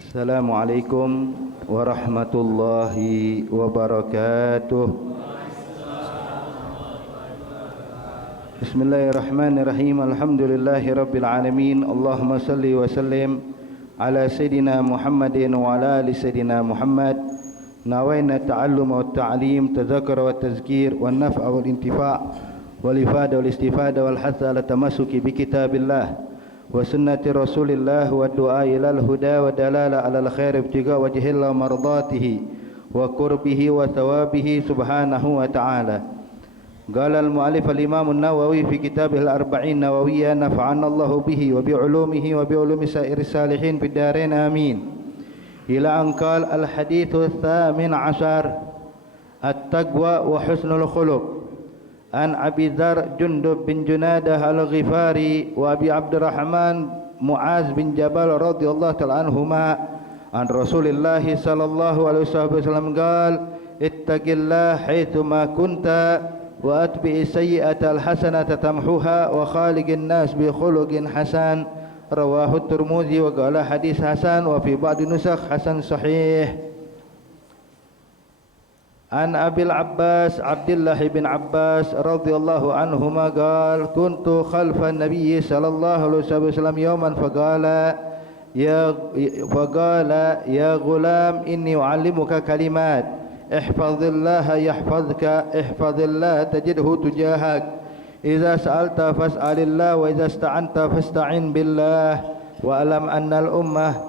Assalamualaikum warahmatullahi wabarakatuh. Bismillahirrahmanirrahim. Alhamdulillahi rabbil alamin. Allahumma salli wa sallim ala sayyidina Muhammadin wa ala ali sayyidina Muhammad. Nawaina ta'allum wa ta'lim, tadhakkura wa tazkir, wa naf'a wal intifa' wal ifada wal istifada wal hatha ala tamassuki bi kitabillah wa sunnati rasulillah wa du'a ilal huda wa dalala alal khair ibtiga wajhillah mardatihi wa qurbihi wa thawabihi subhanahu wa ta'ala. Qala al-mu'allif al-imam an-Nawawi fi kitabih al-arba'in nawawiyya nafa'ana Allahu bihi wa bi ulumihi wa bi ulumi sa'iri salihin fid darain amin. Ila an qala al-hadithu ats-tsamin 'ashar at-taqwa wa husnul khuluq. An Abi Dzar Jundub bin Junadah al-Ghifari wa Abi Abdurrahman Muaz bin Jabal radhiyallahu ta'ala anhuma an Rasulillah sallallahu alaihi wasallam qala ittaqillaha haitsu ma kunta wa atbi'is sayyi'ata al-hasanata tamhuha wa khaliqin nas bi khuluqin hasan. Rawahu Tirmidzi wa qala hadis hasan wa fi ba'd nusakh hasan sahih. An Abil Abbas Abdullah bin Abbas radhiyallahu anhuma qala kuntu khalfan nabiyyi sallallahu alaihi wasallam yawman faqala ya ghulam inni u'allimuka kalimat ihfazillaha yahfazka ihfazillah tajidhu tujahak idza sa'alta fas'alillah wa idza ista'anta fasta'in billah wa alam annal ummah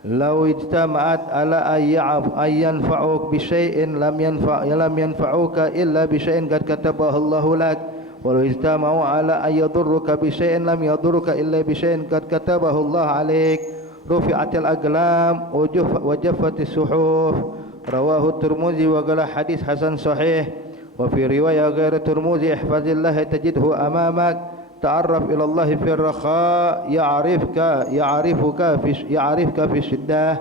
law ijtama'at ala ayyanfa'uk bi syai'in lam yanfa'uka illa bi syai'in qad katabahu Allahu lak wa law ijtama'u ala ayyadurruka bi syai'in lam yadurruka illa bi syai'in qad katabahu Allah 'alaik rufi'atil aqlam wa jaffatis suhuf. Rawahu Tirmidzi wa qala hadis hasan sahih. Wa fi riwayah ghairi Tirmidzi ihfazillah tajidhu amamak ta'arraf ila Allah fi ar-rakha ya'rifka fi shiddah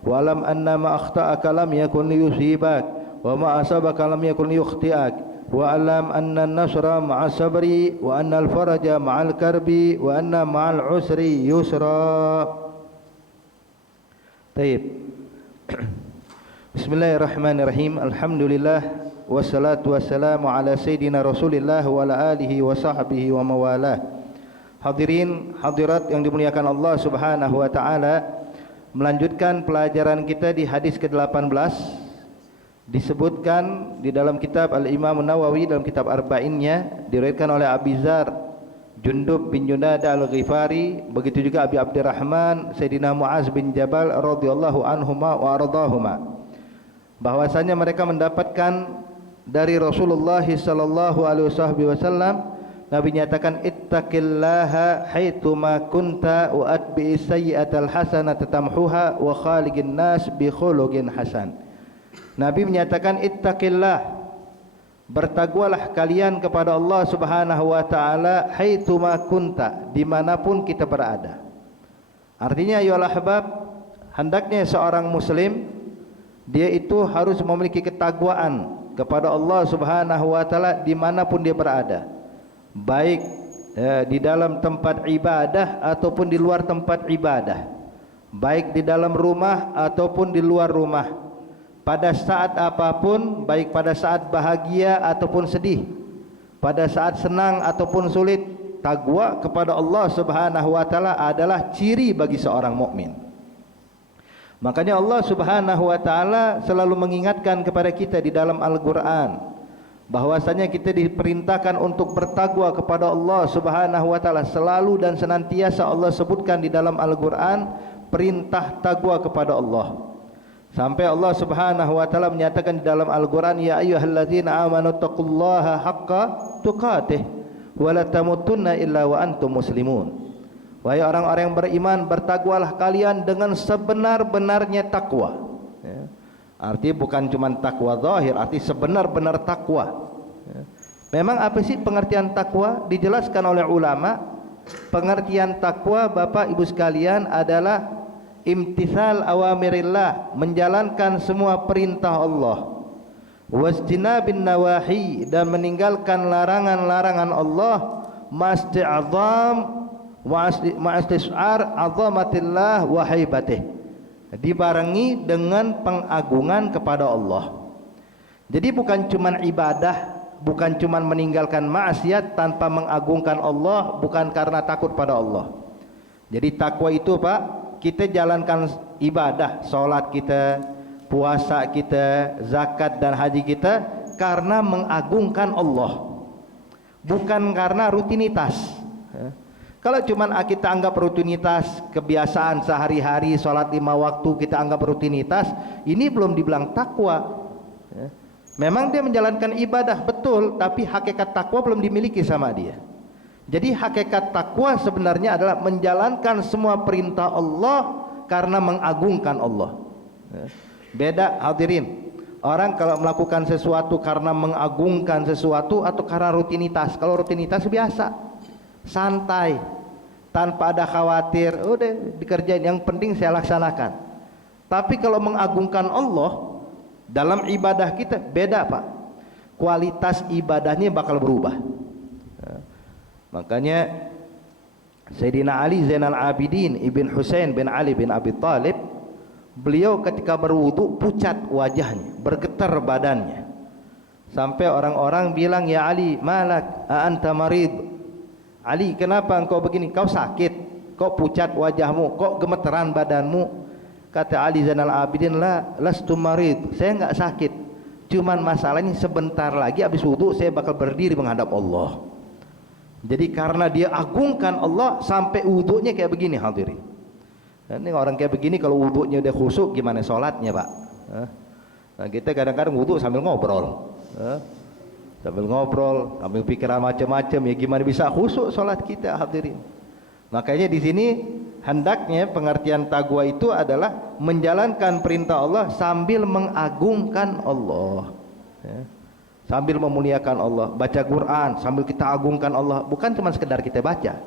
wa lam anna ma akhta'aka lam yakun yusibak wa ma asabaka lam yakun yukhti'ak wa alam anna an-nasra ma'a sabri wa anna al-faraja ma'al karbi wa anna ma'al usri yusra. Taib. Bismillahirrahmanirrahim. Alhamdulillah wassalatu wassalamu ala sayyidina Rasulillah wa ala alihi wa sahbihi wa mawalah. Hadirin hadirat yang dimuliakan Allah Subhanahu wa taala, melanjutkan pelajaran kita di hadis ke-18. Disebutkan di dalam kitab Al-Imam Nawawi dalam kitab Arba'innya, diriwayatkan oleh Abi Dzar Jundub bin Junadah al-Ghifari, begitu juga Abi Abdurrahman Sayyidina Muaz bin Jabal radhiyallahu anhuma wa ardahuma, bahwasanya mereka mendapatkan dari Rasulullah sallallahu alaihi wasallam, Nabi nyatakan ittaqillaha haitsu ma kunta wa atbi'is sayyi'atal hasanata tamhuha wa khaliqin nas bi khuluqin hasan. Nabi menyatakan ittaqillah, bertakwalah kalian kepada Allah Subhanahu wa taala haitsu ma kunta, dimanapun kita berada. Artinya ya ahbab, hendaknya seorang muslim dia itu harus memiliki ketakwaan kepada Allah Subhanahu wa taala dimanapun dia berada, baik di dalam tempat ibadah ataupun di luar tempat ibadah, baik di dalam rumah ataupun di luar rumah, pada saat apapun, baik pada saat bahagia ataupun sedih, pada saat senang ataupun sulit. Takwa kepada Allah Subhanahu wa taala adalah ciri bagi seorang mukmin. Makanya Allah Subhanahu wa taala selalu mengingatkan kepada kita di dalam Al-Qur'an bahwasanya kita diperintahkan untuk bertakwa kepada Allah Subhanahu wa taala. Selalu dan senantiasa Allah sebutkan di dalam Al-Qur'an perintah takwa kepada Allah. Sampai Allah Subhanahu wa taala menyatakan di dalam Al-Qur'an, ya ayyuhalladzina amanu taqullaha haqqa tuqatih wa la tamutunna illa wa antum muslimun. Wahai orang-orang yang beriman, bertakwalah kalian dengan sebenar-benarnya takwa. Ya. Arti bukan cuma takwa zahir, arti sebenar-benar takwa. Ya. Memang apa sih pengertian takwa? Dijelaskan oleh ulama. Pengertian takwa, Bapak Ibu sekalian, adalah imtithal awamirillah, menjalankan semua perintah Allah, wasjinabin nawahi, dan meninggalkan larangan-larangan Allah, masti'azam ma'astis'ar azamatillah wa haibatih, dibarengi dengan pengagungan kepada Allah. Jadi bukan cuma ibadah, bukan cuma meninggalkan maksiat tanpa mengagungkan Allah, bukan karena takut pada Allah. Jadi takwa itu Pak, kita jalankan ibadah, salat kita, puasa kita, zakat dan haji kita karena mengagungkan Allah, bukan karena rutinitas. Kalau cuma kita anggap rutinitas, kebiasaan sehari-hari, salat 5 waktu kita anggap rutinitas, ini belum dibilang takwa. Memang dia menjalankan ibadah betul, tapi hakikat takwa belum dimiliki sama dia. Jadi hakikat takwa sebenarnya adalah menjalankan semua perintah Allah karena mengagungkan Allah. Beda hadirin. Orang kalau melakukan sesuatu karena mengagungkan sesuatu atau karena rutinitas. Kalau rutinitas biasa, santai, tanpa ada khawatir, udah dikerjain, yang penting saya laksanakan. Tapi kalau mengagungkan Allah dalam ibadah kita beda Pak, kualitas ibadahnya bakal berubah. Makanya Sayyidina Ali Zainal Abidin Ibn Husain bin Ali bin Abi Thalib, beliau ketika berwudu pucat wajahnya, bergetar badannya, sampai orang-orang bilang, ya Ali malak anta marid, Ali kenapa engkau begini, kau sakit, kok pucat wajahmu, kok gemeteran badanmu? Kata Ali Zainal Abidin, lastu marid, saya enggak sakit, cuman masalahnya sebentar lagi habis wudu saya bakal berdiri menghadap Allah. Jadi karena dia agungkan Allah sampai wudunya kayak begini hadirin. Ini orang kayak begini kalau wudunya udah khusyuk gimana sholatnya Pak? Nah, kita kadang-kadang wudu sambil ngobrol, sambil ngobrol, sambil pikiran macam-macam, ya gimana bisa khusyuk sholat kita hadirin? Makanya di sini hendaknya pengertian takwa itu adalah menjalankan perintah Allah sambil mengagungkan Allah, sambil memuliakan Allah. Baca Quran sambil kita agungkan Allah, bukan cuma sekedar kita baca,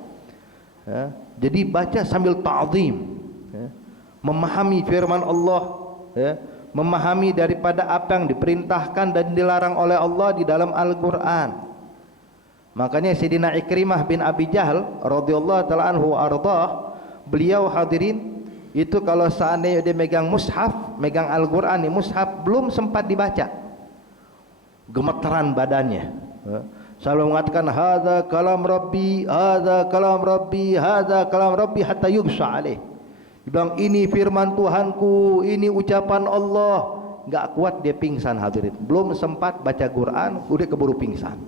jadi baca sambil ta'zim, memahami firman Allah, memahami daripada apa yang diperintahkan dan dilarang oleh Allah di dalam Al-Quran. Makanya Sayyidina Ikrimah bin Abi Jahal radhiyallahu ta'ala anhu ardah, beliau hadirin itu kalau seandainya dia megang mushaf, megang Al-Quran di mushaf, belum sempat dibaca, gemeteran badannya, selalu mengatakan hadza kalam rabbi, hadza kalam rabbi, hadza kalam rabbi hatta yughsha alaih. Dia bilang ini firman Tuhanku, ini ucapan Allah. Enggak kuat dia pingsan hadirin, belum sempat baca Quran udah keburu pingsan.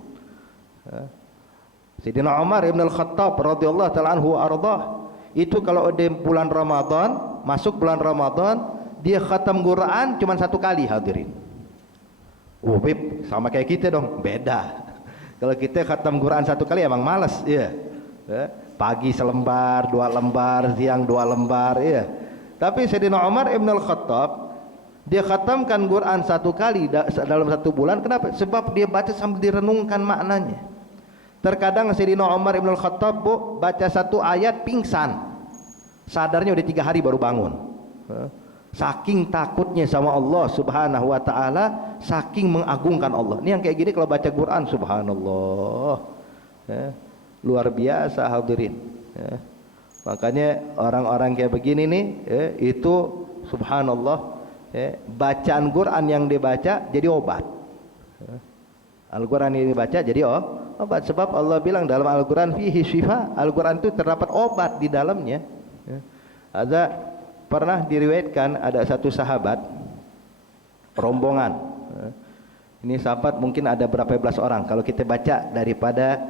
Sayyidina Umar Ibn Al-Khattab radhiyallahu ta'ala anhu ardah, itu kalau ada bulan Ramadan, masuk bulan Ramadan, dia khatam Quran cuma 1 kali hadirin. Beb, sama kayak kita dong, beda. Kalau kita khatam Quran 1 kali emang malas, ya. Pagi selembar, 2 lembar, siang 2 lembar, ya. Tapi Sayyidina Umar Ibn Al-Khattab, dia khatamkan Quran 1 kali dalam 1 bulan. Kenapa? Sebab dia baca sambil direnungkan maknanya. Terkadang Sayyidina Umar Ibn Al-Khattab baca 1 ayat pingsan, sadarnya udah 3 hari baru bangun. Saking takutnya sama Allah subhanahu wa ta'ala, saking mengagungkan Allah. Ini yang kayak gini kalau baca Quran subhanallah, luar biasa hadirin. Makanya orang-orang kayak begini nih, itu subhanallah, bacaan Quran yang dibaca jadi obat. Al-Quran yang dibaca jadi obat, sebab Allah bilang dalam Al-Quran fihi syifa, Al-Quran itu terdapat obat di dalamnya. Ada pernah diriwayatkan ada satu sahabat rombongan, ini sahabat mungkin ada berapa belas orang kalau kita baca daripada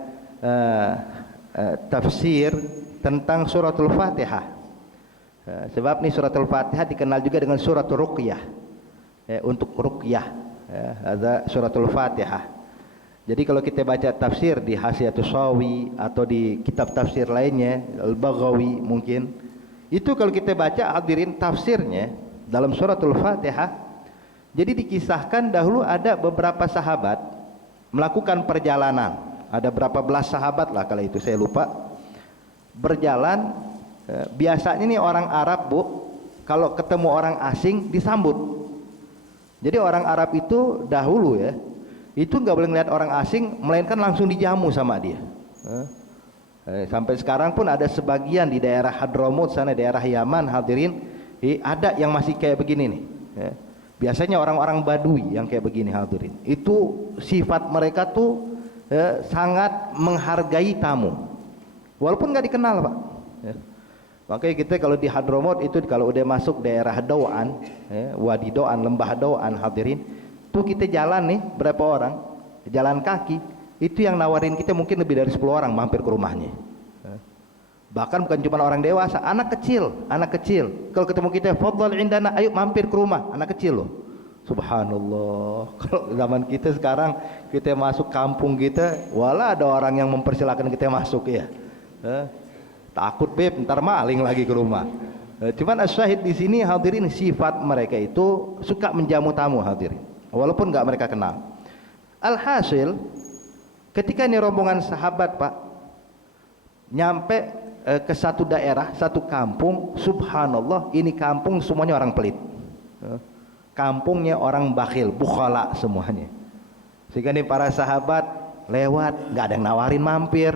tafsir tentang suratul Fatihah. Sebab ini suratul Fatihah dikenal juga dengan suratul Ruqyah, untuk ruqyah, ada suratul Fatihah. Jadi kalau kita baca tafsir di Hasyiatus Sawi atau di kitab tafsir lainnya, Al-Baghawi mungkin, itu kalau kita baca hadirin tafsirnya dalam suratul Fatihah, jadi dikisahkan dahulu ada beberapa sahabat melakukan perjalanan, ada berapa belas sahabat lah kalau itu saya lupa, berjalan. Biasanya nih orang Arab kalau ketemu orang asing disambut. Jadi orang Arab itu dahulu ya, itu nggak boleh ngeliat orang asing, melainkan langsung dijamu sama dia. Sampai sekarang pun ada sebagian di daerah Hadramut sana, daerah Yaman hadirin, Ada yang masih kayak begini nih. Ya. Biasanya orang-orang Badui yang kayak begini hadirin. Itu sifat mereka tuh sangat menghargai tamu. Walaupun nggak dikenal Pak. Ya. Makanya kita kalau di Hadramut itu kalau udah masuk daerah Doan, Wadi Doan, Lembah Doan hadirin, tuh kita jalan nih berapa orang, jalan kaki, itu yang nawarin kita mungkin lebih dari 10 orang mampir ke rumahnya. Bahkan bukan cuma orang dewasa, anak kecil. Kalau ketemu kita, fadhal indana, ayo mampir ke rumah, anak kecil loh. Subhanallah. Kalau zaman kita sekarang, kita masuk kampung kita, wala ada orang yang mempersilahkan kita masuk ya. Takut beb, ntar maling lagi ke rumah. Cuman asyahid di sini hadirin, sifat mereka itu suka menjamu tamu hadirin, walaupun nggak mereka kenal. Alhasil, ketika ini rombongan sahabat Pak, nyampe ke satu daerah, satu kampung, subhanallah, ini kampung semuanya orang pelit. Kampungnya orang bakhil, bukhala semuanya. Sehingga nih para sahabat lewat, nggak ada yang nawarin mampir.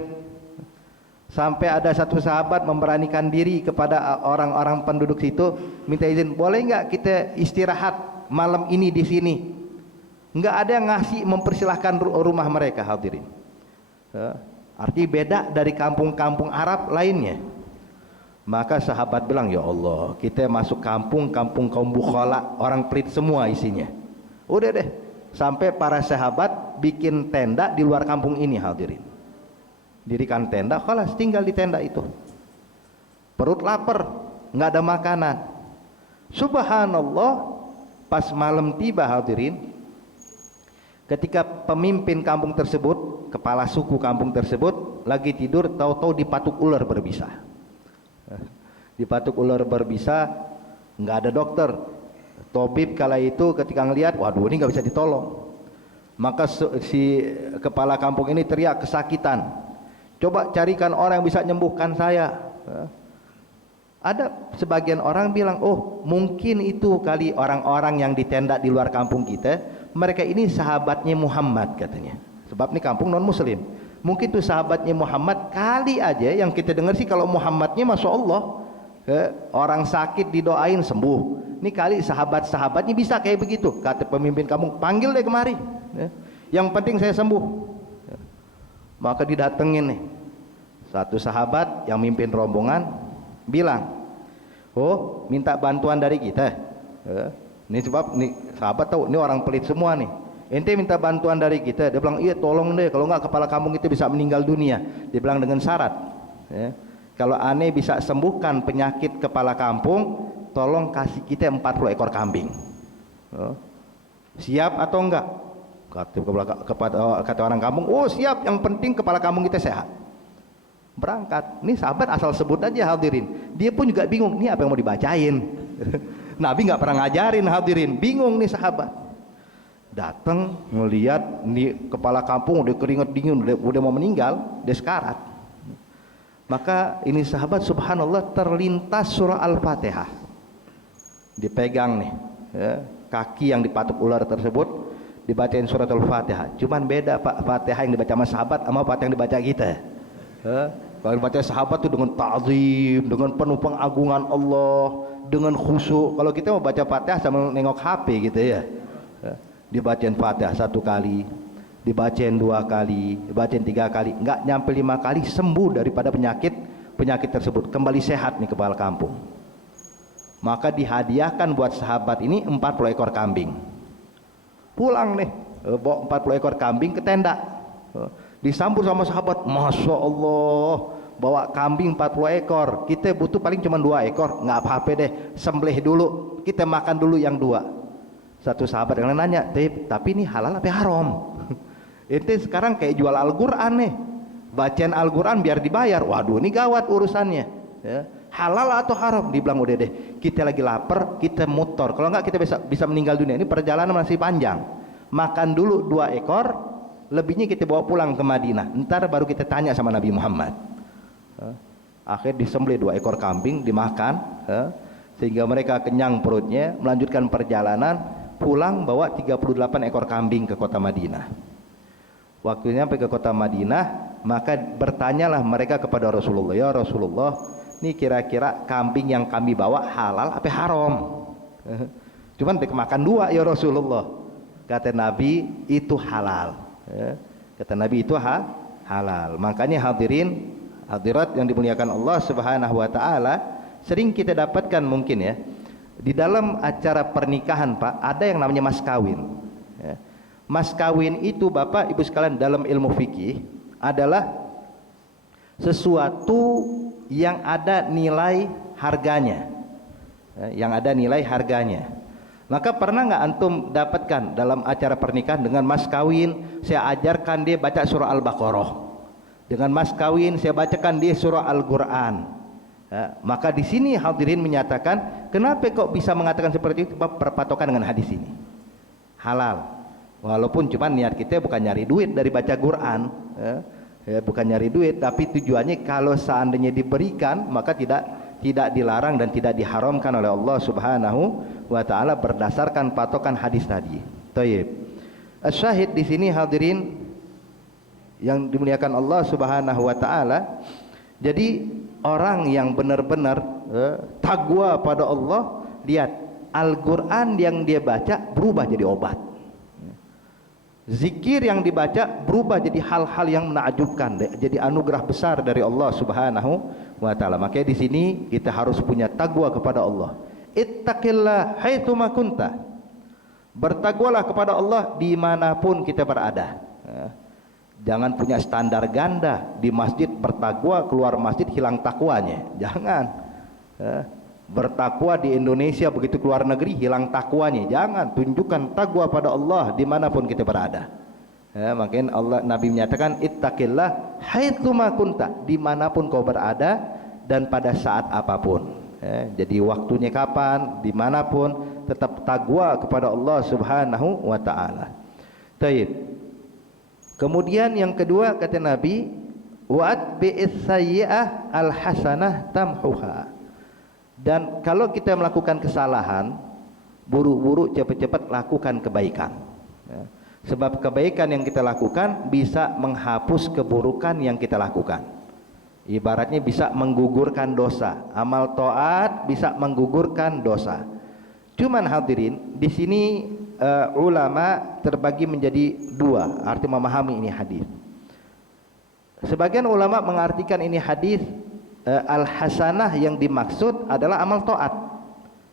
Sampai ada satu sahabat memberanikan diri kepada orang-orang penduduk situ, minta izin, boleh nggak kita istirahat malam ini di sini? Nggak ada yang ngasih mempersilahkan rumah mereka hadirin. Artinya beda dari kampung-kampung Arab lainnya. Maka sahabat bilang, ya Allah, kita masuk kampung kaum bukhala, orang pelit semua isinya. Udah deh, sampai para sahabat bikin tenda di luar kampung ini hadirin. Dirikan tenda, khalas tinggal di tenda itu. Perut lapar, nggak ada makanan. Subhanallah, pas malam tiba hadirin, ketika pemimpin kampung tersebut, kepala suku kampung tersebut lagi tidur, tahu-tahu dipatuk ular berbisa. Dipatuk ular berbisa, nggak ada dokter. Tabib kala itu ketika ngelihat, waduh ini nggak bisa ditolong. Maka si kepala kampung ini teriak kesakitan. Coba carikan orang yang bisa menyembuhkan saya. Ada sebagian orang bilang, oh mungkin itu kali orang-orang yang di tenda di luar kampung kita, mereka ini sahabatnya Muhammad katanya. Sebab ini kampung non muslim. Mungkin itu sahabatnya Muhammad, kali aja yang kita dengar sih kalau Muhammadnya Masya Allah, orang sakit didoain sembuh. Ini kali sahabat-sahabatnya bisa kayak begitu. Kata pemimpin kampung, panggil deh kemari. Yang penting saya sembuh. Maka didatengin nih satu sahabat yang mimpin rombongan, bilang, oh minta bantuan dari kita. Ini sebab nih sahabat tahu ini orang pelit semua nih. Ente minta bantuan dari kita. Dia bilang, iya tolong deh, kalau nggak kepala kampung itu bisa meninggal dunia. Dia bilang dengan syarat, kalau aneh bisa sembuhkan penyakit kepala kampung, tolong kasih kita 40 ekor kambing. Siap atau enggak? Kata orang kampung, oh siap, yang penting kepala kampung kita sehat. Berangkat. Ini sahabat asal sebut aja hadirin, dia pun juga bingung, ini apa yang mau dibacain. Nabi nggak pernah ngajarin hadirin, bingung nih sahabat. Datang ngelihat nih kepala kampung udah keringet dingin, udah mau meninggal, dia sekarat. Maka ini sahabat subhanallah terlintas surah Al-Fatihah, dipegang nih kaki yang dipatuk ular tersebut, dibacain surat Al-Fatihah. Cuman beda Pak, Fatihah yang dibaca sama sahabat sama Fatihah yang dibaca kita. Kalau dibaca sahabat tuh dengan ta'zim, dengan penuh pengagungan Allah, dengan khusyuk. Kalau kita mau baca Fatihah sama nengok HP gitu ya. Dibacain Fatihah 1 kali, dibacain 2 kali, dibacain 3 kali, enggak nyampe 5 kali sembuh daripada penyakit tersebut, kembali sehat nih kepala kampung. Maka dihadiahkan buat sahabat ini 40 ekor kambing. Pulang nih, bawa 40 ekor kambing ke tenda, disambut sama sahabat, Masya Allah, bawa kambing 40 ekor, kita butuh paling cuma 2 ekor, nggak apa-apa deh, sembelih dulu, kita makan dulu yang 2. Satu sahabat yang lain nanya, tapi ini halal apa haram? Itu sekarang kayak jual Al-Quran nih, bacaan Al-Quran biar dibayar. Waduh ini gawat urusannya ya. Halal atau haram? Dibilang udah deh, kita lagi lapar, kita mutor, kalau enggak kita bisa meninggal dunia, ini perjalanan masih panjang, makan dulu 2 ekor, lebihnya kita bawa pulang ke Madinah, ntar baru kita tanya sama Nabi Muhammad. Akhirnya disembelih 2 ekor kambing, dimakan sehingga mereka kenyang perutnya, melanjutkan perjalanan pulang, bawa 38 ekor kambing ke kota Madinah. Waktu sampai ke kota Madinah, maka bertanyalah mereka kepada Rasulullah, ya Rasulullah, ini kira-kira kambing yang kami bawa halal apa haram? Cuman makan dua ya Rasulullah. Kata Nabi itu halal. Kata Nabi itu halal. Makanya hadirin hadirat yang dimuliakan Allah Subhanahu wa taala, sering kita dapatkan mungkin ya, di dalam acara pernikahan Pak, ada yang namanya mas kawin. Mas kawin itu Bapak Ibu sekalian dalam ilmu fikih adalah sesuatu yang ada nilai harganya. Yang ada nilai harganya. Maka pernah nggak antum dapatkan dalam acara pernikahan dengan mas kawin saya ajarkan dia baca surah Al-Baqarah, dengan mas kawin saya bacakan dia surah Al-Quran. Maka di sini hadirin menyatakan kenapa kok bisa mengatakan seperti itu? Berpatokan dengan hadis ini halal, walaupun cuma niat kita bukan nyari duit dari baca Quran, bukan nyari duit, tapi tujuannya kalau seandainya diberikan maka tidak dilarang dan tidak diharamkan oleh Allah Subhanahu wa taala berdasarkan patokan hadis tadi. Tayyib. Asyahid di sini hadirin yang dimuliakan Allah Subhanahu wa taala. Jadi orang yang benar-benar takwa pada Allah, lihat Al-Qur'an yang dia baca berubah jadi obat. Zikir yang dibaca berubah jadi hal-hal yang menakjubkan, jadi anugerah besar dari Allah Subhanahu wa taala. Makanya di sini kita harus punya takwa kepada Allah. Ittaqillah haitsu ma kunta. Bertakwalah kepada Allah dimanapun kita berada. Jangan punya standar ganda, di masjid bertakwa, keluar masjid hilang takwanya. Jangan. Bertakwa di Indonesia, begitu keluar negeri hilang takwanya. Jangan, tunjukkan takwa pada Allah dimanapun kita berada. Makanya Allah Nabi menyatakan ittaqillah haitsu ma kunta, dimanapun kau berada dan pada saat apapun. Jadi waktunya kapan, dimanapun tetap takwa kepada Allah Subhanahu wa taala. Taib. Kemudian yang kedua kata Nabi, wa'at bi'is sayyi'ah al-hasanah tamhuha. Dan kalau kita melakukan kesalahan, buru-buru cepat-cepat lakukan kebaikan. Sebab kebaikan yang kita lakukan bisa menghapus keburukan yang kita lakukan. Ibaratnya bisa menggugurkan dosa. Amal taat bisa menggugurkan dosa. Cuman hadirin, di sini ulama terbagi menjadi dua arti memahami ini hadis. Sebagian ulama mengartikan ini hadis al-hasanah yang dimaksud adalah amal taat,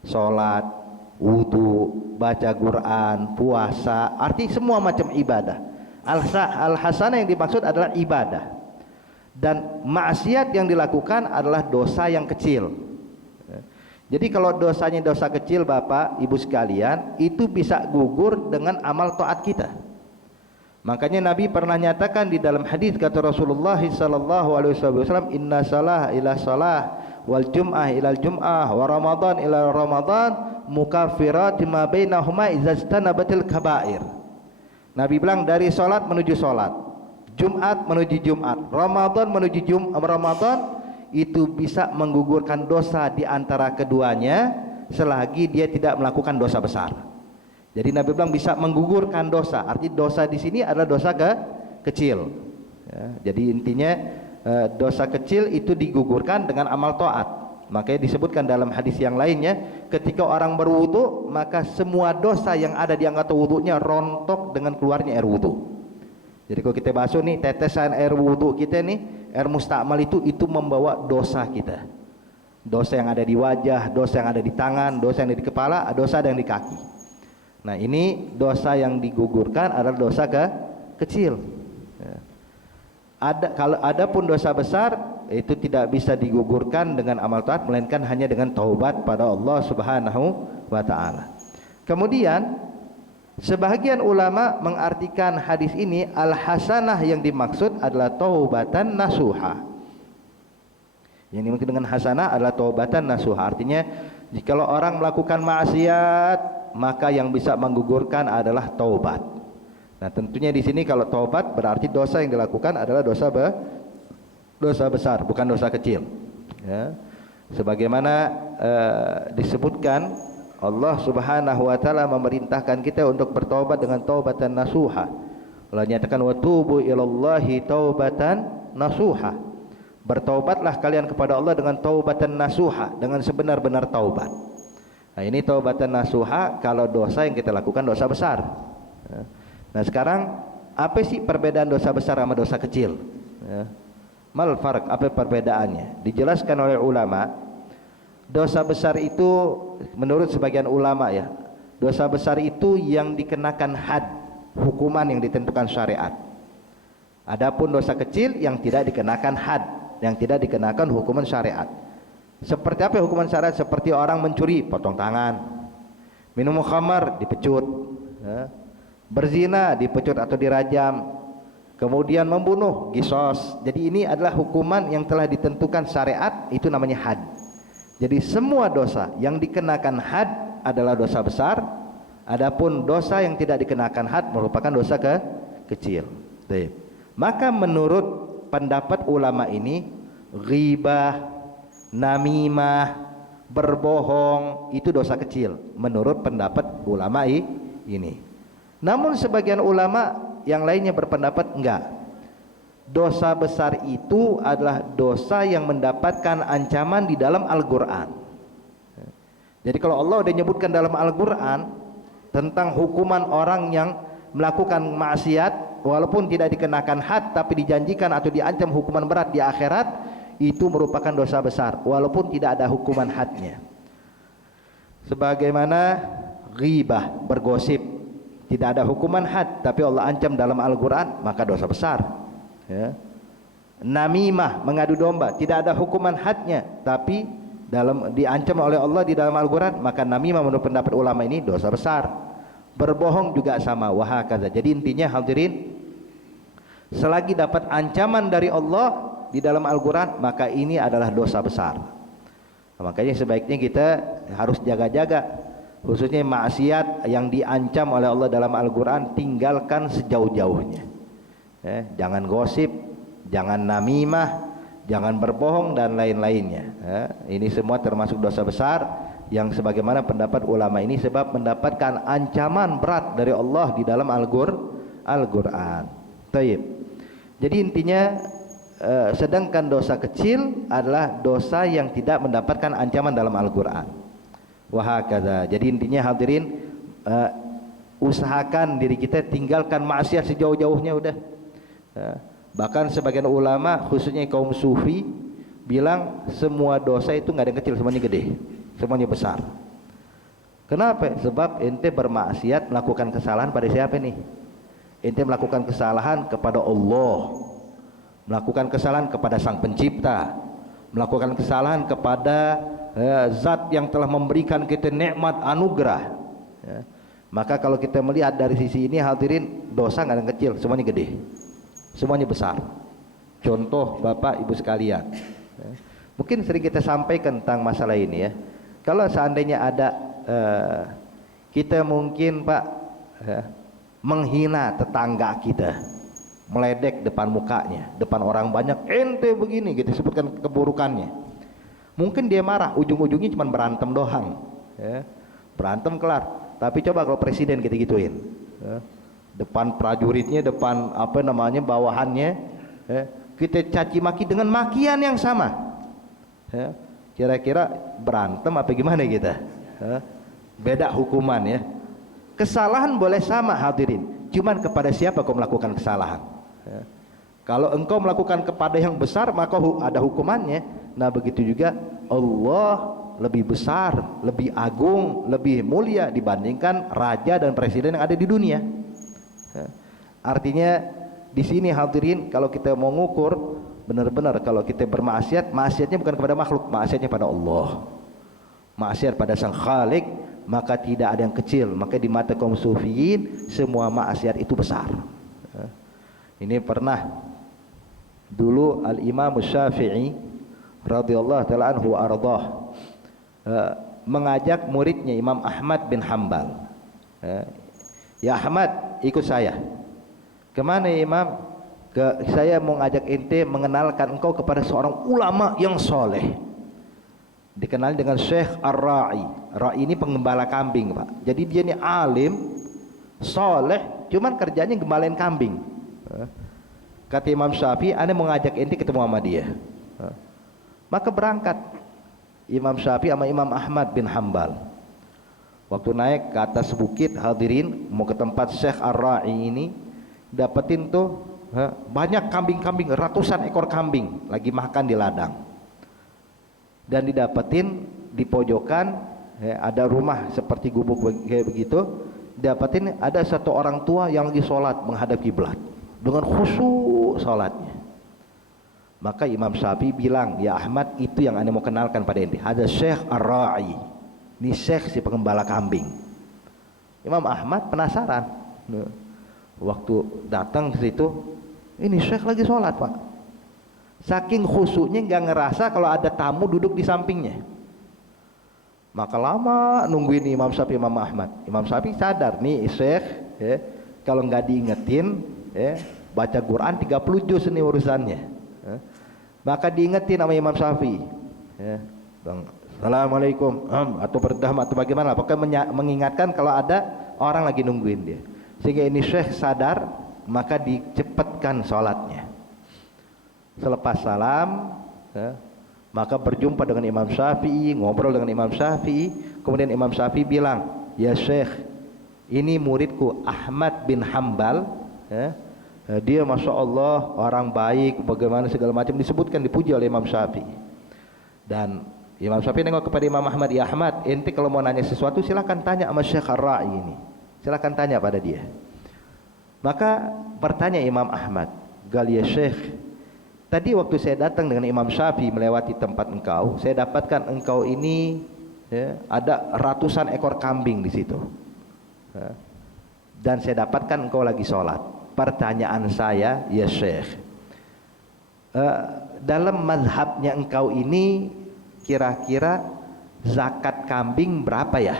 salat, wudu, baca Quran, puasa, arti semua macam ibadah. Al-hasanah yang dimaksud adalah ibadah, dan maksiat yang dilakukan adalah dosa yang kecil. Jadi kalau dosanya dosa kecil Bapak Ibu sekalian, itu bisa gugur dengan amal taat kita. Makanya Nabi pernah nyatakan di dalam hadis, kata Rasulullah sallallahu alaihi wasallam, inna salah ila salah wal jum'ah ila jum'ah wa ramadan ila ramadan mukaffirat ma bainahuma idza istanabatil kaba'ir. Nabi bilang dari salat menuju salat, Jumat menuju Jumat, Ramadan menuju Ramadan, itu bisa menggugurkan dosa di antara keduanya selagi dia tidak melakukan dosa besar. Jadi Nabi bilang bisa menggugurkan dosa. Arti dosa di sini adalah dosa kecil. Jadi intinya dosa kecil itu digugurkan dengan amal taat. Makanya disebutkan dalam hadis yang lainnya, ketika orang berwudu maka semua dosa yang ada di anggota wudunya rontok dengan keluarnya air wudu. Jadi kalau kita basuh nih, tetesan air wudu kita nih, air mustakmal itu membawa dosa kita. Dosa yang ada di wajah, dosa yang ada di tangan, dosa yang ada di kepala, dosa ada yang di kaki. Nah ini dosa yang digugurkan adalah dosa kecil. Kalau ada pun dosa besar itu tidak bisa digugurkan dengan amal taat, melainkan hanya dengan taubat pada Allah Subhanahu wa taala. Kemudian sebahagian ulama mengartikan hadis ini al-hasanah yang dimaksud adalah taubatan nasuha. Yang dimaksud dengan hasanah adalah taubatan nasuha. Artinya jikalau orang melakukan maksiat, maka yang bisa menggugurkan adalah taubat. Nah, tentunya di sini kalau taubat berarti dosa yang dilakukan adalah dosa besar, bukan dosa kecil. Ya. Sebagaimana disebutkan, Allah Subhanahu wa taala memerintahkan kita untuk bertaubat dengan taubatan nasuha. Allah nyatakan wa tubu ilallahi taubatan nasuha. Bertaubatlah kalian kepada Allah dengan taubatan nasuha, dengan sebenar-benar taubat. Nah, ini taubatan nasuha kalau dosa yang kita lakukan dosa besar. Nah, sekarang apa sih perbedaan dosa besar sama dosa kecil? Mal farq, apa perbedaannya? Dijelaskan oleh ulama, dosa besar itu menurut sebagian ulama ya, dosa besar itu yang dikenakan had, hukuman yang ditentukan syariat. Adapun dosa kecil yang tidak dikenakan had, yang tidak dikenakan hukuman syariat. Seperti apa hukuman syariat? Seperti orang mencuri, potong tangan. Minum khamar, dipecut. Berzina, dipecut atau dirajam. Kemudian membunuh, qisas. Jadi ini adalah hukuman yang telah ditentukan syariat, itu namanya had. Jadi semua dosa yang dikenakan had adalah dosa besar. Adapun dosa yang tidak dikenakan had merupakan dosa kecil. Maka menurut pendapat ulama ini, ghibah, namimah, berbohong itu dosa kecil menurut pendapat ulama ini. Namun sebagian ulama yang lainnya berpendapat enggak. Dosa besar itu adalah dosa yang mendapatkan ancaman di dalam Al-Qur'an. Jadi kalau Allah sudah menyebutkan dalam Al-Qur'an tentang hukuman orang yang melakukan maksiat walaupun tidak dikenakan had tapi dijanjikan atau diancam hukuman berat di akhirat, itu merupakan dosa besar walaupun tidak ada hukuman hadnya. Sebagaimana ghibah, bergosip, tidak ada hukuman had tapi Allah ancam dalam Al-Qur'an, maka dosa besar. Namimah, mengadu domba, tidak ada hukuman hadnya tapi diancam oleh Allah di dalam Al-Qur'an, maka namimah menurut pendapat ulama ini dosa besar. Berbohong juga sama, wahakaza. Jadi intinya hadirin, selagi dapat ancaman dari Allah di dalam Al-Qur'an, maka ini adalah dosa besar. Makanya sebaiknya kita harus jaga-jaga, khususnya maksiat yang diancam oleh Allah dalam Al-Qur'an, tinggalkan sejauh-jauhnya. Jangan gosip, jangan namimah, jangan berbohong dan lain-lainnya. Ini semua termasuk dosa besar yang sebagaimana pendapat ulama ini, sebab mendapatkan ancaman berat dari Allah di dalam Al-Qur'an. Taib. Jadi intinya sedangkan dosa kecil adalah dosa yang tidak mendapatkan ancaman dalam Al-Qur'an. Wahakaza. Jadi intinya hadirin, usahakan diri kita tinggalkan maksiat sejauh-jauhnya udah. Bahkan sebagian ulama khususnya kaum sufi bilang semua dosa itu nggak ada yang kecil, semuanya gede, semuanya besar. Kenapa? Sebab ente bermaksiat, melakukan kesalahan pada siapa nih? Ente melakukan kesalahan kepada Allah, melakukan kesalahan kepada Sang Pencipta, melakukan kesalahan kepada zat yang telah memberikan kita nikmat anugerah. Maka kalau kita melihat dari sisi ini hadirin, dosa nggak ada yang kecil, semuanya gede, semuanya besar. Contoh Bapak Ibu sekalian, mungkin sering kita sampaikan tentang masalah ini ya. Kalau seandainya ada kita mungkin Pak menghina tetangga kita, meledek depan mukanya, depan orang banyak, ente begini gitu, sebutkan keburukannya. Mungkin dia marah, ujung-ujungnya cuma berantem doang, berantem kelar. Tapi coba kalau presiden kita gituin, depan prajuritnya, depan apa namanya bawahannya, kita caci maki dengan makian yang sama, kira-kira berantem apa gimana kita? Beda hukuman ya. Kesalahan boleh sama hadirin, cuman kepada siapa kau melakukan kesalahan. Kalau engkau melakukan kepada yang besar, maka ada hukumannya. Nah begitu juga Allah lebih besar, lebih agung, lebih mulia dibandingkan raja dan presiden yang ada di dunia. Artinya di sini hadirin, kalau kita mau ngukur benar-benar, kalau kita bermaksiat, maksiatnya bukan kepada makhluk, maksiatnya pada Allah, maksiat pada Sang Khalik, maka tidak ada yang kecil. Maka di mata kaum sufiyin semua maksiat itu besar. Ini pernah dulu Al-Imam Syafi'i radhiyallahu ta'ala anhu wa ardhah mengajak muridnya Imam Ahmad bin Hanbal, ya Ahmad, ikut saya. Kemana ya Imam? Saya mau ngajak ente mengenalkan engkau kepada seorang ulama yang soleh, dikenal dengan Syekh Ar-Ra'i. Ra'i ini penggembala kambing Pak. Jadi dia ini alim, soleh, cuman kerjanya gembalain kambing. Kata Imam Syafi'i, ane mau ngajak ente ketemu sama dia. Maka berangkat Imam Syafi'i sama Imam Ahmad bin Hambal. Waktu naik ke atas bukit, hadirin, mau ke tempat Syekh Ar-Ra'i ini, dapetin tuh banyak kambing-kambing, ratusan ekor kambing lagi makan di ladang. Dan didapetin di pojokan ada rumah seperti gubuk kayak begitu, dapetin ada satu orang tua yang lagi sholat menghadap kiblat dengan khusyuk sholatnya. Maka Imam Syafi'i bilang, ya Ahmad, itu yang ane mau kenalkan pada ente, ada Syekh Ar-Ra'i, ini Syekh si pengembala kambing. Imam Ahmad penasaran, waktu datang ke situ, ini Syekh lagi sholat pak. Saking khusyuknya nggak ngerasa kalau ada tamu duduk di sampingnya. Maka lama nungguin Imam Syafi'i, Imam Ahmad. Imam Syafi'i sadar nih Syekh, kalau nggak diingetin, baca Quran 30 juz ini urusannya. Maka diingetin sama Imam Syafi'i, Bang, Assalamualaikum, atau berdahmat atau bagaimana, pokoknya mengingatkan kalau ada orang lagi nungguin dia. Sehingga ini Syekh sadar, maka dicepatkan sholatnya. Selepas salam, maka berjumpa dengan Imam Syafi'i, ngobrol dengan Imam Syafi'i. Kemudian Imam Syafi'i bilang, ya Syekh, ini muridku Ahmad bin Hambal, dia Masya Allah orang baik, bagaimana segala macam, disebutkan, dipuji oleh Imam Syafi'i. Dan Imam Syafi'i nengok kepada Imam Ahmad, ya Ahmad, ente kalau mau nanya sesuatu silakan tanya sama Syekh Ar-Ra'i ini, silakan tanya pada dia. Maka bertanya Imam Ahmad, gal ya Syekh, tadi waktu saya datang dengan Imam Syafi'i melewati tempat engkau, saya dapatkan engkau ini ada ratusan ekor kambing di situ, dan saya dapatkan engkau lagi sholat. Pertanyaan saya, ya Syekh, dalam mazhabnya engkau ini kira-kira zakat kambing berapa ya?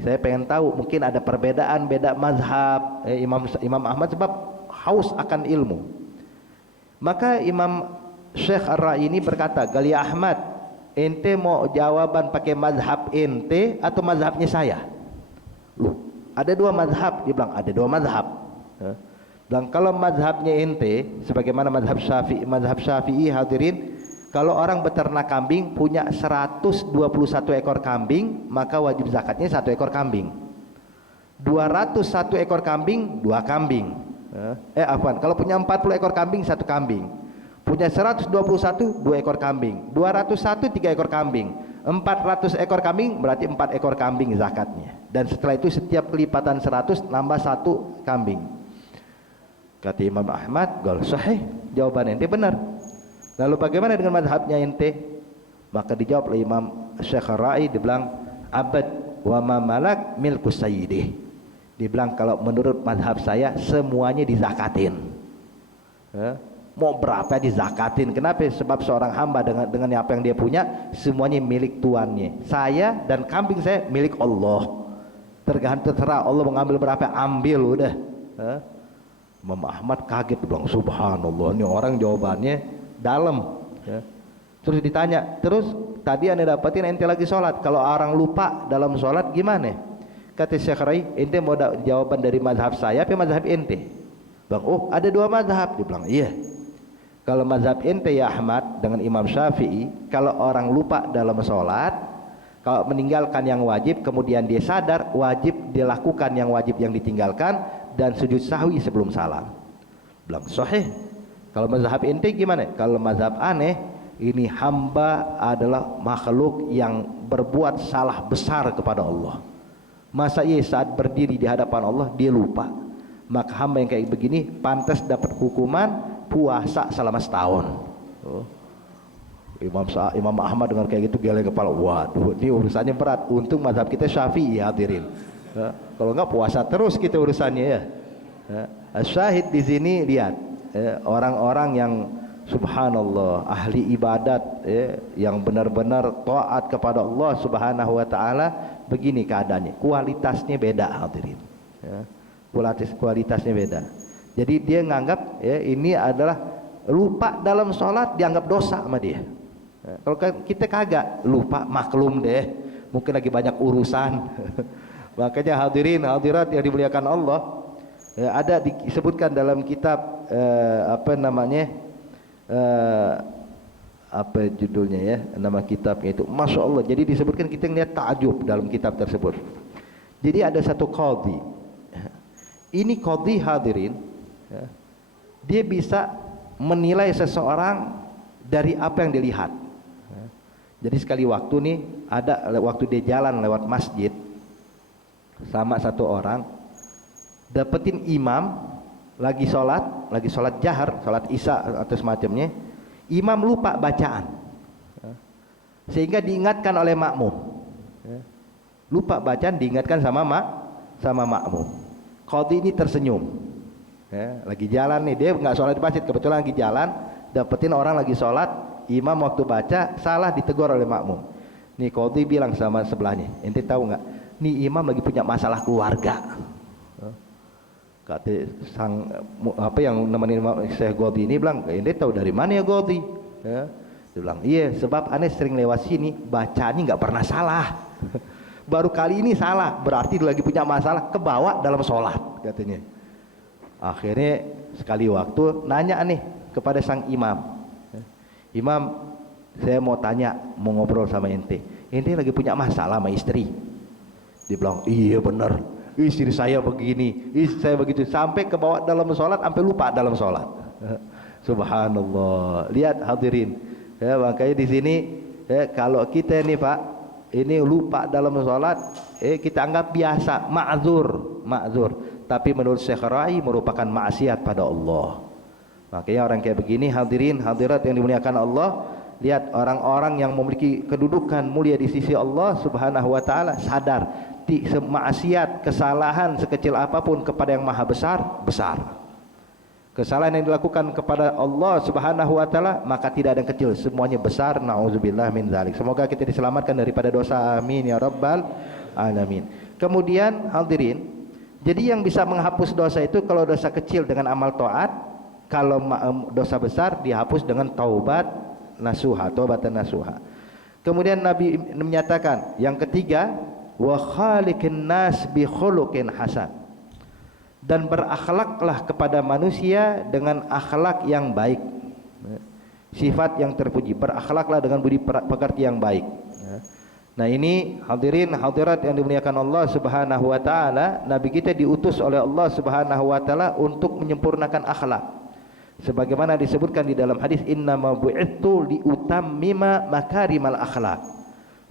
Saya pengen tahu, mungkin ada perbedaan beda mazhab Imam Ahmad sebab haus akan ilmu. Maka Imam Syekh Ar-Ra'i ini berkata, gali Ahmad, ente mau jawaban pakai mazhab ente atau mazhabnya saya? Loh, ada dua mazhab. Dia bilang ada dua mazhab. Bilang kalau mazhabnya ente sebagaimana mazhab Syafi'i, hadirin, kalau orang beternak kambing punya 121 ekor kambing, maka wajib zakatnya 1 ekor kambing. 201 ekor kambing, 2 kambing. Kalau punya 40 ekor kambing, 1 kambing. Punya 121, 2 ekor kambing. 201, 3 ekor kambing. 400 ekor kambing berarti 4 ekor kambing zakatnya. Dan setelah itu setiap kelipatan 100 nambah 1 kambing. Kata Imam Ahmad, gal sahih, jawaban ente benar. Lalu bagaimana dengan mazhabnya ente? Maka dijawab oleh Imam Syekh Ar-Ra'i, dibilang abad wa ma malak milku sayyidih. Dibilang kalau menurut mazhab saya semuanya dizakatin. Mau berapa dizakatin? Kenapa? Sebab seorang hamba dengan apa yang dia punya semuanya milik tuannya. Saya dan kambing saya milik Allah. Tergantung, terserah Allah mengambil berapa, ambil udah. Imam Ahmad kaget, bilang subhanallah, ini orang jawabannya dalam. Terus ditanya, terus tadi anda dapatin ente lagi sholat, kalau orang lupa dalam sholat gimana? Kata Syekh Rai, ente mau jawaban dari mazhab saya apa mazhab ente? Bang, oh ada 2 mazhab. Dia bilang iya. Kalau mazhab ente ya Ahmad dengan Imam Syafi'i, kalau orang lupa dalam sholat, kalau meninggalkan yang wajib kemudian dia sadar, wajib dilakukan yang wajib yang ditinggalkan dan sujud sahwi sebelum salam. Bilang sahih. Kalau mazhab ente gimana? Kalau mazhab aneh, ini hamba adalah makhluk yang berbuat salah besar kepada Allah. Masa ia saat berdiri di hadapan Allah dia lupa? Maka hamba yang kayak begini pantas dapat hukuman puasa selama setahun. Imam Ahmad dengar kayak gitu geleng kepala. Waduh, ini urusannya berat. Untung mazhab kita Syafi'i, hadirin. Kalau enggak puasa terus kita urusannya ya. Syahid di sini lihat orang-orang yang subhanallah ahli ibadat yang benar-benar taat kepada Allah Subhanahu wa taala, begini keadaannya. Kualitasnya beda, hadirin. Kualitasnya beda. Jadi dia nganggap ini adalah lupa dalam sholat dianggap dosa sama dia. Kalau kita kagak, lupa maklum deh, mungkin lagi banyak urusan. Makanya hadirin hadirat yang dimuliakan Allah, ada disebutkan dalam kitab eh, apa judulnya ya, nama kitabnya itu, Masya Allah. Jadi disebutkan, kita ngeliat takjub dalam kitab tersebut. Jadi ada satu qadhi, ini qadhi hadirin ya, dia bisa menilai seseorang dari apa yang dilihat. Jadi sekali waktu nih, ada waktu dia jalan lewat masjid sama satu orang, dapetin imam lagi sholat jahar, sholat isya atau semacamnya, imam lupa bacaan, sehingga diingatkan oleh makmum. Lupa bacaan diingatkan sama makmum. Qadhi ini tersenyum, lagi jalan nih, dia nggak sholat di masjid, kebetulan lagi jalan, dapetin orang lagi sholat, imam waktu baca salah, ditegur oleh makmum. Nih qadhi bilang sama sebelahnya, ente tahu nggak, nih imam lagi punya masalah keluarga. Kata sang apa yang nemenin Syekh Qadhi ini bilang, ente tahu dari mana ya Qadhi? Ya. Dia bilang, iya sebab aneh sering lewat sini, bacanya nggak pernah salah. Baru kali ini salah, berarti dia lagi punya masalah, kebawa dalam sholat katanya. Akhirnya sekali waktu nanya nih kepada sang imam, imam saya mau tanya, mau ngobrol sama ente lagi punya masalah sama istri? Dia bilang, iya bener, istri saya begini, istri saya begitu, sampai kebawa dalam sholat, sampai lupa dalam sholat. Subhanallah. Lihat hadirin ya, makanya di sini ya, kalau kita ini Pak, ini lupa dalam sholat, kita anggap biasa, ma'zur. Tapi menurut Syekh Ra'i merupakan maksiat pada Allah. Makanya orang kayak begini, hadirin hadirat yang dimuliakan Allah, lihat orang-orang yang memiliki kedudukan mulia di sisi Allah Subhanahu wa taala, sadar maksiat, kesalahan sekecil apapun kepada yang maha besar. Kesalahan yang dilakukan kepada Allah Subhanahu wa taala, maka tidak ada yang kecil, semuanya besar. Nauzubillah min dzalik. Semoga kita diselamatkan daripada dosa, amin ya rabbal alamin. Kemudian hadirin, jadi yang bisa menghapus dosa itu kalau dosa kecil dengan amal taat, kalau dosa besar dihapus dengan taubatan nasuha. Kemudian Nabi menyatakan yang ketiga, wa khaliqin nas bi khuluqin hasan, dan berakhlaklah kepada manusia dengan akhlak yang baik, sifat yang terpuji. Berakhlaklah dengan budi pekerti yang baik. Nah ini hadirin hadirat yang dimuliakan Allah Subhanahu wa taala, Nabi kita diutus oleh Allah Subhanahu wa taala untuk menyempurnakan akhlak. Sebagaimana disebutkan di dalam hadis, innama bu'ithu liutammima makarimal akhlak.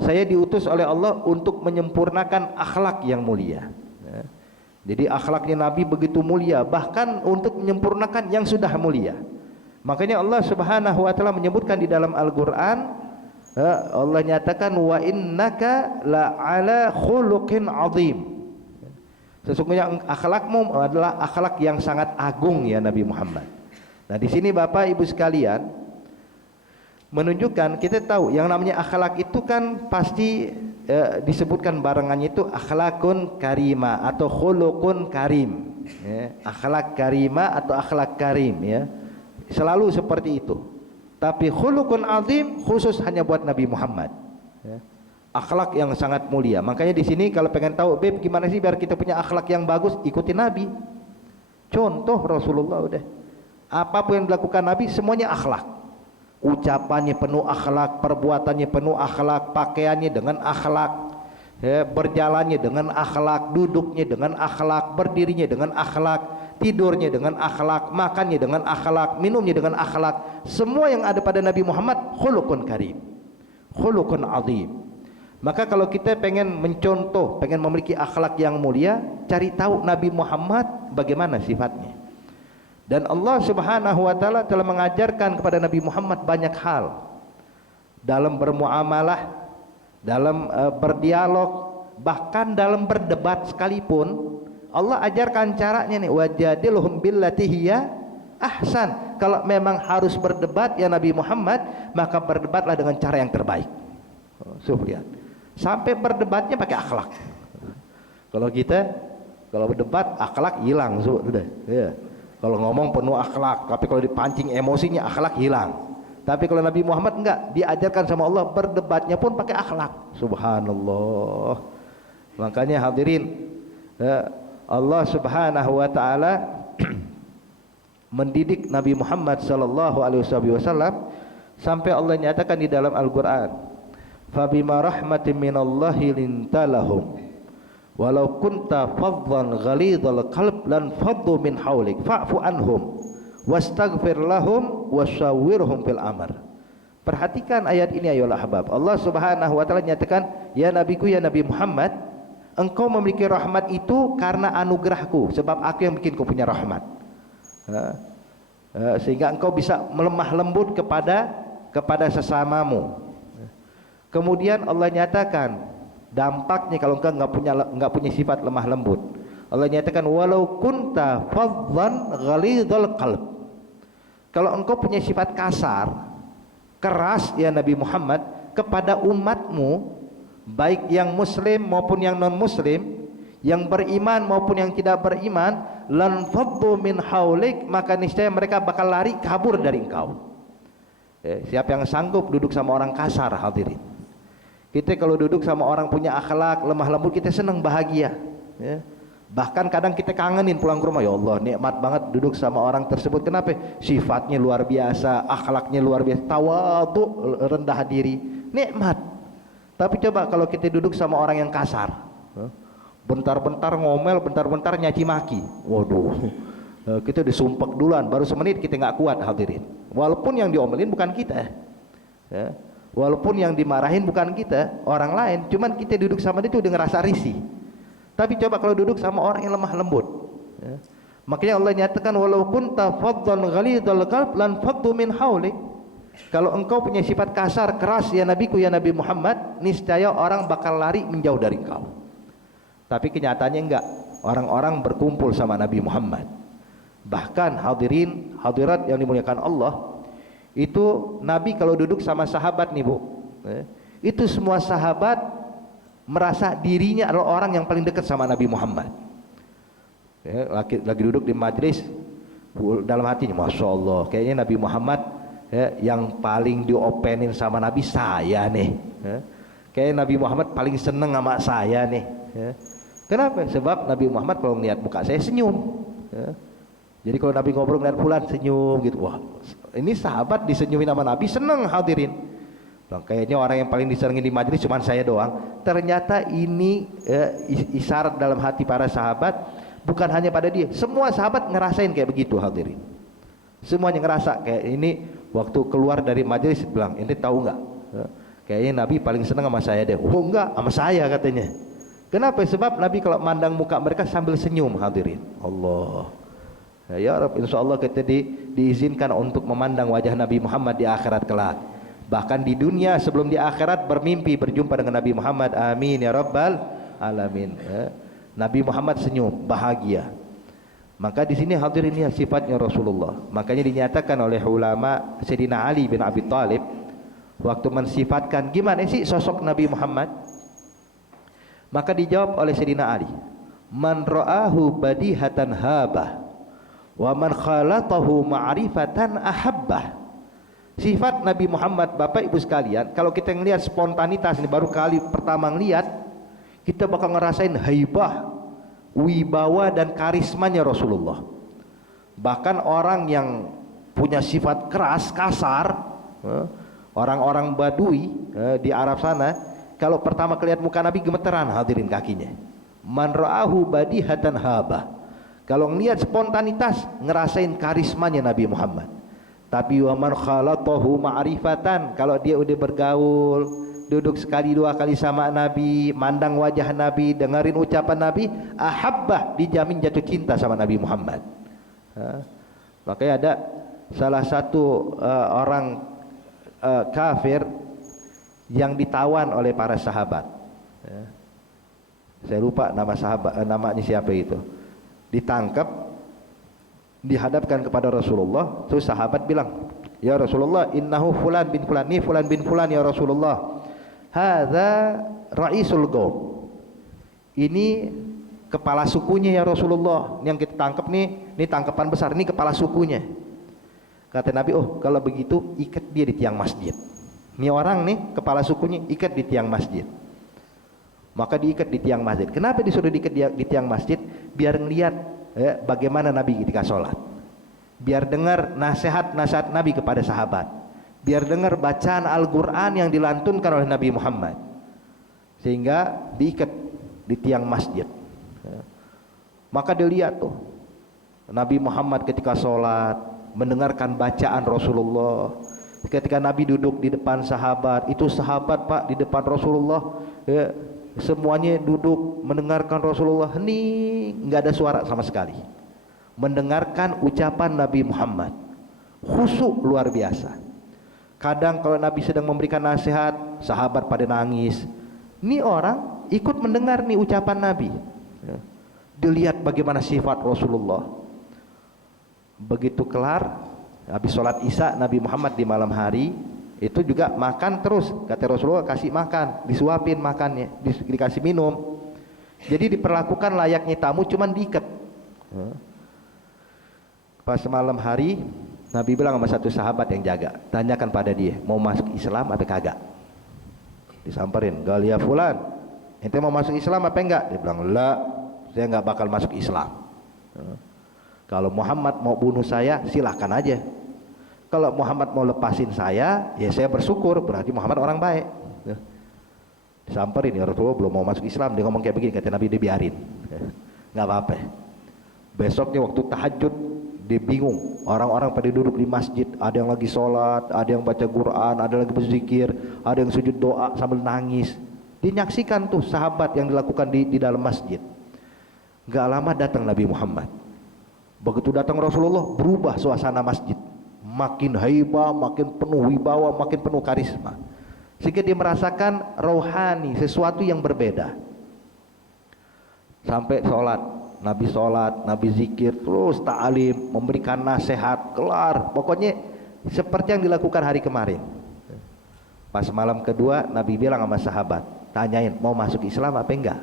Saya diutus oleh Allah untuk menyempurnakan akhlak yang mulia. Jadi akhlaknya Nabi begitu mulia, bahkan untuk menyempurnakan yang sudah mulia. Makanya Allah Subhanahu wa taala menyebutkan di dalam Al-Qur'an, Allah nyatakan, wa innaka la ala khuluqin azim. Sesungguhnya akhlakmu adalah akhlak yang sangat agung ya Nabi Muhammad. Nah di sini Bapak Ibu sekalian, menunjukkan kita tahu yang namanya akhlak itu kan pasti disebutkan barengannya itu akhlakun karima atau khuluqun karim, ya. Akhlak karima atau akhlak karim ya, selalu seperti itu. Tapi khuluqun azim khusus hanya buat Nabi Muhammad ya. Akhlak yang sangat mulia. Makanya di sini kalau pengen tahu, Beb gimana sih biar kita punya akhlak yang bagus, ikuti Nabi. Contoh Rasulullah udah. Apapun yang dilakukan Nabi semuanya akhlak. Ucapannya penuh akhlak, perbuatannya penuh akhlak, pakaiannya dengan akhlak, ya, berjalannya dengan akhlak, duduknya dengan akhlak, berdirinya dengan akhlak, tidurnya dengan akhlak, makannya dengan akhlak, minumnya dengan akhlak. Semua yang ada pada Nabi Muhammad khuluqun karim, khuluqun azim. Maka kalau kita pengen mencontoh, pengen memiliki akhlak yang mulia, cari tahu Nabi Muhammad bagaimana sifatnya. Dan Allah Subhanahu wa taala telah mengajarkan kepada Nabi Muhammad banyak hal dalam bermuamalah, dalam berdialog, bahkan dalam berdebat sekalipun. Allah ajarkan caranya nih, wajadilhum billati hiya ahsan. Kalau memang harus berdebat ya Nabi Muhammad, maka berdebatlah dengan cara yang terbaik. Lihat, sampai berdebatnya pakai akhlak. Kalau kita kalau berdebat akhlak hilang sudah ya. Kalau ngomong penuh akhlak, tapi kalau dipancing emosinya akhlak hilang. Tapi kalau Nabi Muhammad enggak, diajarkan sama Allah berdebatnya pun pakai akhlak. Subhanallah. Makanya hadirin, Allah Subhanahu wa taala mendidik Nabi Muhammad sallallahu alaihi wasallam sampai Allah nyatakan di dalam Al-Qur'an, "Fabima rahmatin minallahi lintalahum walau kunta faddan ghalidhal qalb lan faddu min haulik fa'fu anhum wastaghfir lahum wasyawwirhum fil amr." Perhatikan ayat ini ayolah ahbab. Allah Subhanahu wa taala nyatakan, "Ya nabiku, ya Nabi Muhammad, engkau memiliki rahmat itu karena anugerahku, sebab aku yang bikin kau punya rahmat." Sehingga engkau bisa melemah lembut kepada sesamamu. Kemudian Allah nyatakan dampaknya kalau engkau enggak punya sifat lemah lembut. Allah nyatakan, "Walau kunta faddan ghalidhal qalb." Kalau engkau punya sifat kasar, keras ya Nabi Muhammad kepada umatmu, baik yang muslim maupun yang non muslim, yang beriman maupun yang tidak beriman, lan faddu min haulik, maka niscaya mereka bakal lari kabur dari engkau. Siapa yang sanggup duduk sama orang kasar, hadirin? Kita kalau duduk sama orang punya akhlak lemah lembut, kita senang, bahagia, ya. Bahkan kadang kita kangenin pulang ke rumah, ya Allah nikmat banget duduk sama orang tersebut. Kenapa? Sifatnya luar biasa, akhlaknya luar biasa, tawadhu, rendah diri, nikmat. Tapi coba kalau kita duduk sama orang yang kasar, bentar-bentar ngomel, bentar-bentar nyaci maki, waduh, kita disumpek duluan, baru semenit kita nggak kuat, hadirin. Walaupun yang diomelin bukan kita, ya. Walaupun yang dimarahin bukan kita, orang lain, cuman kita duduk sama dia itu udah ngerasa risih. Tapi coba kalau duduk sama orang yang lemah lembut, ya. Makanya Allah nyatakan, "Walau kunta faddan ghalidhal qalb lan faddu min haulik." Kalau engkau punya sifat kasar, keras ya nabiku, ya Nabi Muhammad, niscaya orang bakal lari menjauh dari engkau. Tapi kenyataannya enggak, orang-orang berkumpul sama Nabi Muhammad. Bahkan hadirin hadirat yang dimuliakan Allah, itu Nabi kalau duduk sama sahabat nih Bu, itu semua sahabat merasa dirinya adalah orang yang paling dekat sama Nabi Muhammad. Lagi duduk di majlis, dalam hatinya, Masya Allah, kayaknya Nabi Muhammad yang paling diopenin sama Nabi saya nih. Kayaknya Nabi Muhammad paling seneng sama saya nih. Kenapa? Sebab Nabi Muhammad kalau melihat muka saya senyum. Jadi kalau Nabi ngobrol ngeliat fulan senyum gitu, wah ini sahabat disenyumin sama Nabi, seneng, hadirin. Kayaknya orang yang paling disenengin di majelis cuma saya doang. Ternyata ini isyarat dalam hati para sahabat, bukan hanya pada dia, semua sahabat ngerasain kayak begitu, hadirin. Semuanya ngerasa kayak ini. Waktu keluar dari majelis bilang, "Ente tahu nggak? Kayaknya Nabi paling seneng sama saya deh." "Oh enggak, sama saya," katanya. Kenapa? Sebab Nabi kalau mandang muka mereka sambil senyum, hadirin. Allah. Ya Rabb, insya Allah kita diizinkan untuk memandang wajah Nabi Muhammad di akhirat kelak. Bahkan di dunia sebelum di akhirat bermimpi berjumpa dengan Nabi Muhammad. Amin ya Rabbal Alamin. Nabi Muhammad senyum, bahagia. Maka di sini hadirin ini sifatnya Rasulullah. Makanya dinyatakan oleh ulama, Sayyidina Ali bin Abi Thalib waktu mensifatkan gimana sih sosok Nabi Muhammad, maka dijawab oleh Sayyidina Ali, "Man ra'ahu badihatan habah wa man khalatahu ma'rifatan ahabbah." Sifat Nabi Muhammad, Bapak Ibu sekalian, kalau kita ngelihat spontanitas ini, baru kali pertama ngelihat, kita bakal ngerasain haibah, wibawa dan karismanya Rasulullah. Bahkan orang yang punya sifat keras, kasar, orang-orang Badui di Arab sana, kalau pertama kelihatan muka Nabi gemeteran, hadirin, kakinya. Man ra'ahu badihatan habah. Kalau ngelihat spontanitas, ngerasain karismanya Nabi Muhammad. Tapi wa man khalatahu ma'rifatan, kalau dia udah bergaul, duduk sekali dua kali sama Nabi, mandang wajah Nabi, dengerin ucapan Nabi, ahabbah, dijamin jatuh cinta sama Nabi Muhammad. Makanya ada salah satu orang kafir yang ditawan oleh para sahabat. Saya lupa nama sahabat, namanya siapa itu. Ditangkap, dihadapkan kepada Rasulullah. Terus sahabat bilang, "Ya Rasulullah, innahu fulan bin fulan, ini fulan bin fulan ya Rasulullah. Hadza ra'isul qaum." Ini kepala sukunya ya Rasulullah. Ini yang kita tangkap nih, ini tangkapan besar, ini kepala sukunya. Kata Nabi, "Oh, kalau begitu ikat dia di tiang masjid." Ini orang nih kepala sukunya, ikat di tiang masjid. Maka diikat di tiang masjid. Kenapa disuruh diikat di tiang masjid? Biar ngelihat bagaimana Nabi ketika sholat. biar dengar nasihat-nasihat Nabi kepada sahabat, biar dengar bacaan Al-Quran yang dilantunkan oleh Nabi Muhammad, sehingga diikat di tiang masjid. Maka dia lihat tuh Nabi Muhammad ketika sholat mendengarkan bacaan Rasulullah. Ketika Nabi duduk di depan sahabat, itu sahabat Pak di depan Rasulullah, ya, semuanya duduk mendengarkan Rasulullah, hening, nggak ada suara sama sekali, mendengarkan ucapan Nabi Muhammad, khusyuk luar biasa. Kadang kalau Nabi sedang memberikan nasihat, sahabat pada nangis. Ini orang ikut mendengar nih ucapan Nabi. Dilihat bagaimana sifat Rasulullah. Begitu kelar habis sholat isya, Nabi Muhammad di malam hari itu juga makan terus. Kata Rasulullah, kasih makan, disuapin makannya, dikasih minum. Jadi diperlakukan layaknya tamu, cuman diikat. Pas malam hari Nabi bilang sama satu sahabat yang jaga, tanyakan pada dia, mau masuk Islam apa kagak? Disamperin, Galia fulan, ente mau masuk Islam apa enggak? Dia bilang, la, saya enggak bakal masuk Islam. Kalau Muhammad mau bunuh saya, silahkan aja. Kalau Muhammad mau lepasin saya, ya saya bersyukur, berarti Muhammad orang baik. Disamperin, ya Rasulullah belum mau masuk Islam, dia ngomong kayak begini, kata Nabi, dibiarin, nggak apa-apa. Besoknya waktu tahajud, dia bingung, orang-orang pada duduk di masjid, ada yang lagi sholat, ada yang baca Quran, ada yang lagi berzikir, ada yang sujud doa sambil nangis. Dia nyaksikan tuh sahabat yang dilakukan di dalam masjid. Gak lama datang Nabi Muhammad. Begitu datang Rasulullah, berubah suasana masjid, makin haibah, makin penuh wibawa, makin penuh karisma, sehingga dia merasakan rohani, sesuatu yang berbeda. Sampai sholat, Nabi zikir, terus ta'alim, memberikan nasihat, kelar, pokoknya seperti yang dilakukan hari kemarin. Pas malam kedua, Nabi bilang sama sahabat, tanyain, mau masuk Islam apa enggak?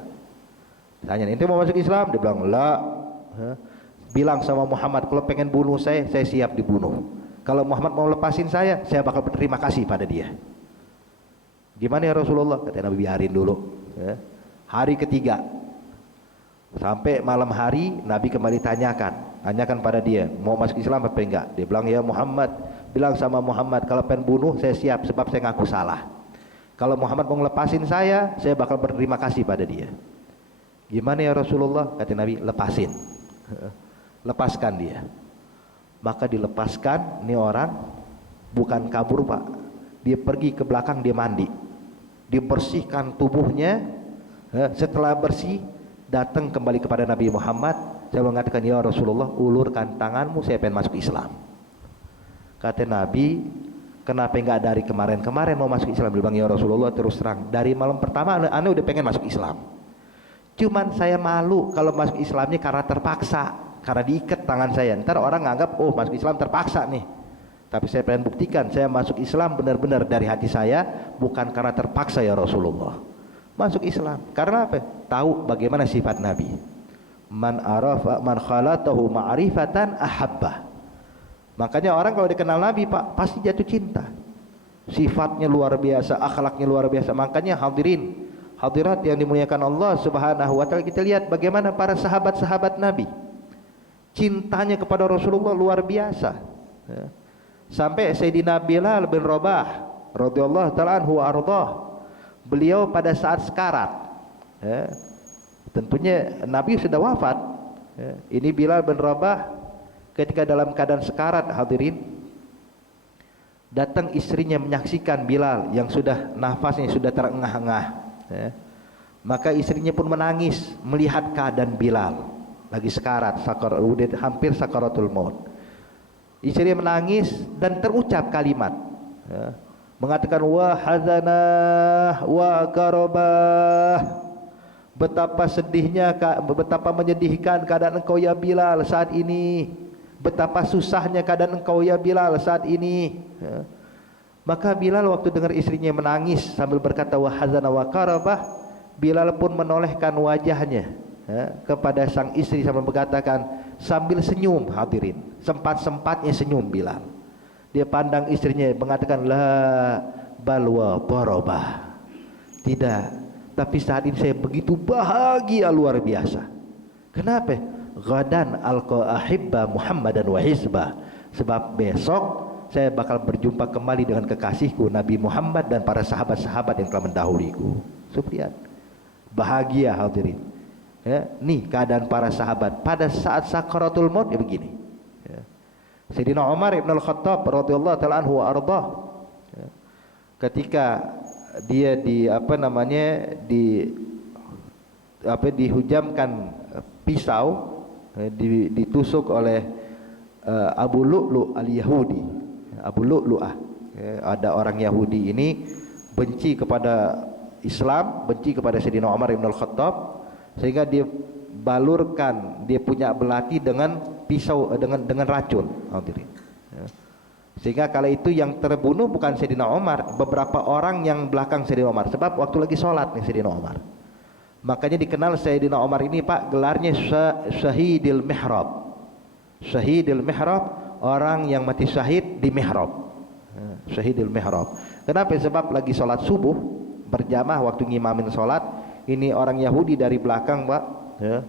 Tanyain, ente mau masuk Islam? Dia bilang, la. Bilang sama Muhammad, kalau pengen bunuh saya siap dibunuh. Kalau Muhammad mau lepasin saya bakal berterima kasih pada dia. Gimana ya Rasulullah? Kata Nabi, biarin dulu. Hari ketiga, sampai malam hari, Nabi kembali tanyakan pada dia, mau masuk Islam apa enggak? Dia bilang, ya Muhammad, bilang sama Muhammad, kalau pengen bunuh saya siap, sebab saya ngaku salah. Kalau Muhammad mau lepasin saya bakal berterima kasih pada dia. Gimana ya Rasulullah? Kata Nabi, lepasin. Lepaskan dia. Maka dilepaskan. Ini orang bukan kabur Pak, dia pergi ke belakang, dia mandi, dibersihkan tubuhnya. Setelah bersih, datang kembali kepada Nabi Muhammad. Saya mengatakan, ya Rasulullah, ulurkan tanganmu, saya pengen masuk Islam. Kata Nabi, kenapa enggak dari kemarin mau masuk Islam? Dia bilang, ya Rasulullah, terus terang, dari malam pertama ane udah pengen masuk Islam, cuman saya malu kalau masuk Islamnya karena terpaksa, karena diikat tangan saya. Ntar orang nganggap, oh masuk Islam terpaksa nih. Tapi saya pengen buktikan, saya masuk Islam benar-benar dari hati saya, bukan karena terpaksa ya Rasulullah. Masuk Islam karena apa? Tahu bagaimana sifat Nabi. Man arafa man khalatahu ma'rifatan ahabbah. Makanya orang kalau dikenal Nabi Pak, pasti jatuh cinta. Sifatnya luar biasa, akhlaknya luar biasa. Makanya hadirin, hadirat yang dimuliakan Allah Subhanahu wa taala, kita lihat bagaimana para sahabat-sahabat Nabi cintanya kepada Rasulullah luar biasa. Sampai Sayyidina Bilal bin Rabah radhiyallahu taala anhu ardhah, beliau pada saat sekarat, tentunya Nabi sudah wafat, ini Bilal bin Rabah ketika dalam keadaan sekarat, hadirin, datang istrinya menyaksikan Bilal yang sudah nafasnya sudah terengah-engah. Maka istrinya pun menangis melihat keadaan Bilal lagi sekarat, hampir sakaratul maut. Istrinya menangis dan terucap kalimat, mengatakan, wa hazanah wa karabah, betapa sedihnya, betapa menyedihkan keadaan engkau ya Bilal saat ini, betapa susahnya keadaan engkau ya Bilal saat ini. Maka Bilal waktu dengar istrinya menangis sambil berkata wa hazana wa karabah, Bilal pun menolehkan wajahnya kepada sang istri sambil berkatakan, sambil senyum, hadirin, sempat-sempatnya senyum Bilal. Dia pandang istrinya mengatakan, la balwa darabah, tidak, tapi saat ini saya begitu bahagia luar biasa. Kenapa? ghadan alqa ahibba Muhammadan wa hizbah, sebab besok saya bakal berjumpa kembali dengan kekasihku Nabi Muhammad dan para sahabat-sahabat yang telah mendahuliku. Subhan. Bahagia hadirin. Ya, nih keadaan para sahabat pada saat sakaratul maut ya begini. Ya. Sayyidina Umar ibn al-Khattab radhiyallahu taala anhu wa ardhah. Ya. Ketika dia dihujamkan pisau, ditusuk oleh Abu Lu'lu' al-Yahudi. Abu Lu'lu'ah, ada orang Yahudi ini benci kepada Islam, benci kepada Sayyidina Umar ibn al-Khattab, sehingga dia balurkan dia punya belati dengan pisau, dengan racun. Sehingga kala itu yang terbunuh bukan Sayyidina Umar, beberapa orang yang belakang Sayyidina Umar, sebab waktu lagi sholat nih Sayyidina Umar. Makanya dikenal Sayyidina Umar ini Pak, gelarnya Syahidil Mihrab. Syahidil Mihrab, orang yang mati syahid di mihrab. Syahidil mihrab. Kenapa? Sebab lagi sholat subuh berjamaah, waktu ngimamin sholat, ini orang Yahudi dari belakang Pak, ya,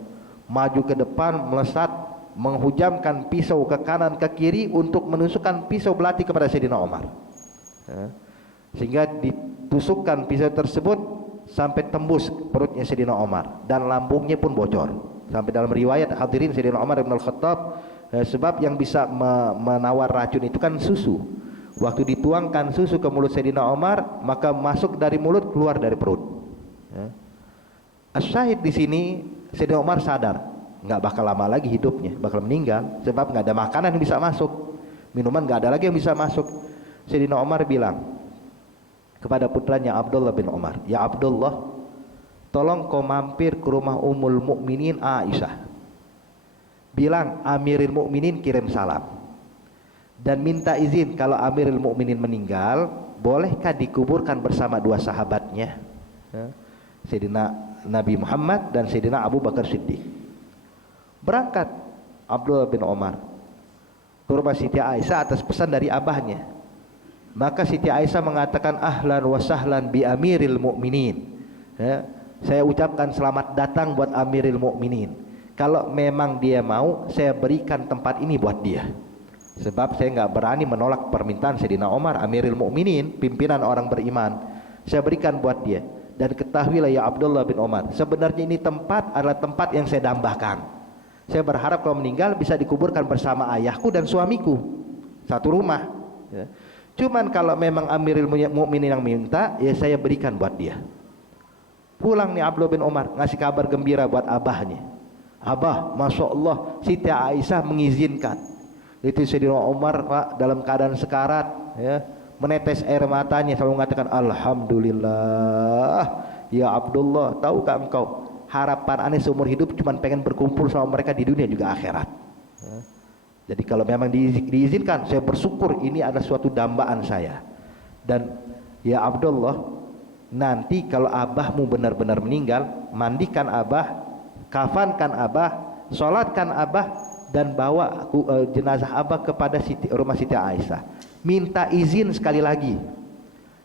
maju ke depan, melesat, menghujamkan pisau ke kanan ke kiri untuk menusukkan pisau belati kepada Sayyidina Umar. Ya. Sehingga ditusukkan pisau tersebut sampai tembus perutnya Sayyidina Umar dan lambungnya pun bocor. Sampai dalam riwayat hadirin Sayyidina Umar ibn al-Khattab, sebab yang bisa menawar racun itu kan susu. Waktu dituangkan susu ke mulut Sayyidina Umar, maka masuk dari mulut keluar dari perut. Ya. As-syahid di sini Sayyidina Umar sadar, nggak bakal lama lagi hidupnya, bakal meninggal, sebab nggak ada makanan yang bisa masuk, minuman nggak ada lagi yang bisa masuk. Sayyidina Umar bilang kepada putranya Abdullah bin Umar, ya Abdullah, tolong kau mampir ke rumah Ummul Mukminin Aisyah. Bilang Amirul Mukminin kirim salam dan minta izin kalau Amirul Mukminin meninggal, bolehkah dikuburkan bersama dua sahabatnya, Sayyidina Nabi Muhammad dan Sayyidina Abu Bakar Siddiq. Berangkat Abdullah bin Umar ke rumah Siti Aisyah atas pesan dari abahnya. Maka Siti Aisyah mengatakan, ahlan wa sahlan bi Amiril Mukminin. Ya, saya ucapkan selamat datang buat Amiril Mukminin. Kalau memang dia mau, saya berikan tempat ini buat dia. Sebab saya nggak berani menolak permintaan Sayyidina Umar, Amirul Mukminin, pimpinan orang beriman. Saya berikan buat dia. Dan ketahuilah ya Abdullah bin Umar, sebenarnya ini tempat adalah tempat yang saya dambakan. Saya berharap kalau meninggal bisa dikuburkan bersama ayahku dan suamiku, satu rumah. Ya. Cuman kalau memang Amirul Mukminin yang minta, ya saya berikan buat dia. Pulang nih Abdullah bin Umar, ngasih kabar gembira buat abahnya. Abah, Masya Allah, Siti Aisyah mengizinkan. Itu Sayyidina Umar Pak, dalam keadaan sekarat, ya, menetes air matanya, selalu mengatakan Alhamdulillah. Ya Abdullah, tahukah engkau, harapan aneh seumur hidup cuma pengen berkumpul sama mereka di dunia juga akhirat. Ya. Jadi kalau memang diizinkan, saya bersyukur, ini adalah suatu dambaan saya. Dan ya Abdullah, nanti kalau abahmu benar-benar meninggal, mandikan abah, kafankan abah, sholatkan abah, dan bawa jenazah abah kepada rumah Siti Aisyah. Minta izin sekali lagi.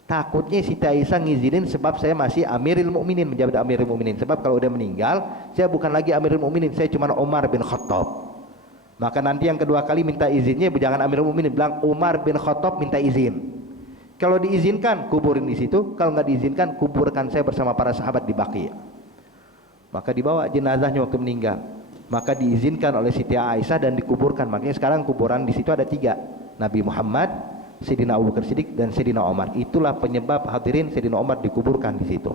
Takutnya Siti Aisyah ngizinin sebab saya masih Amirul Mukminin, menjabat Amirul Mukminin. Sebab kalau udah meninggal, saya bukan lagi Amirul Mukminin, saya cuma Umar bin Khattab. Maka nanti yang kedua kali minta izinnya jangan Amirul Mukminin, bilang Umar bin Khattab minta izin. Kalau diizinkan, kuburin di situ. Kalau nggak diizinkan, kuburkan saya bersama para sahabat di Baqi'. Maka dibawa jenazahnya waktu meninggal, maka diizinkan oleh Siti Aisyah dan dikuburkan. Makanya sekarang kuburan di situ ada 3, Nabi Muhammad, Sayyidina Abu Bakar Siddiq dan Sayyidina Umar. Itulah penyebab hadirin Sayyidina Umar dikuburkan di situ.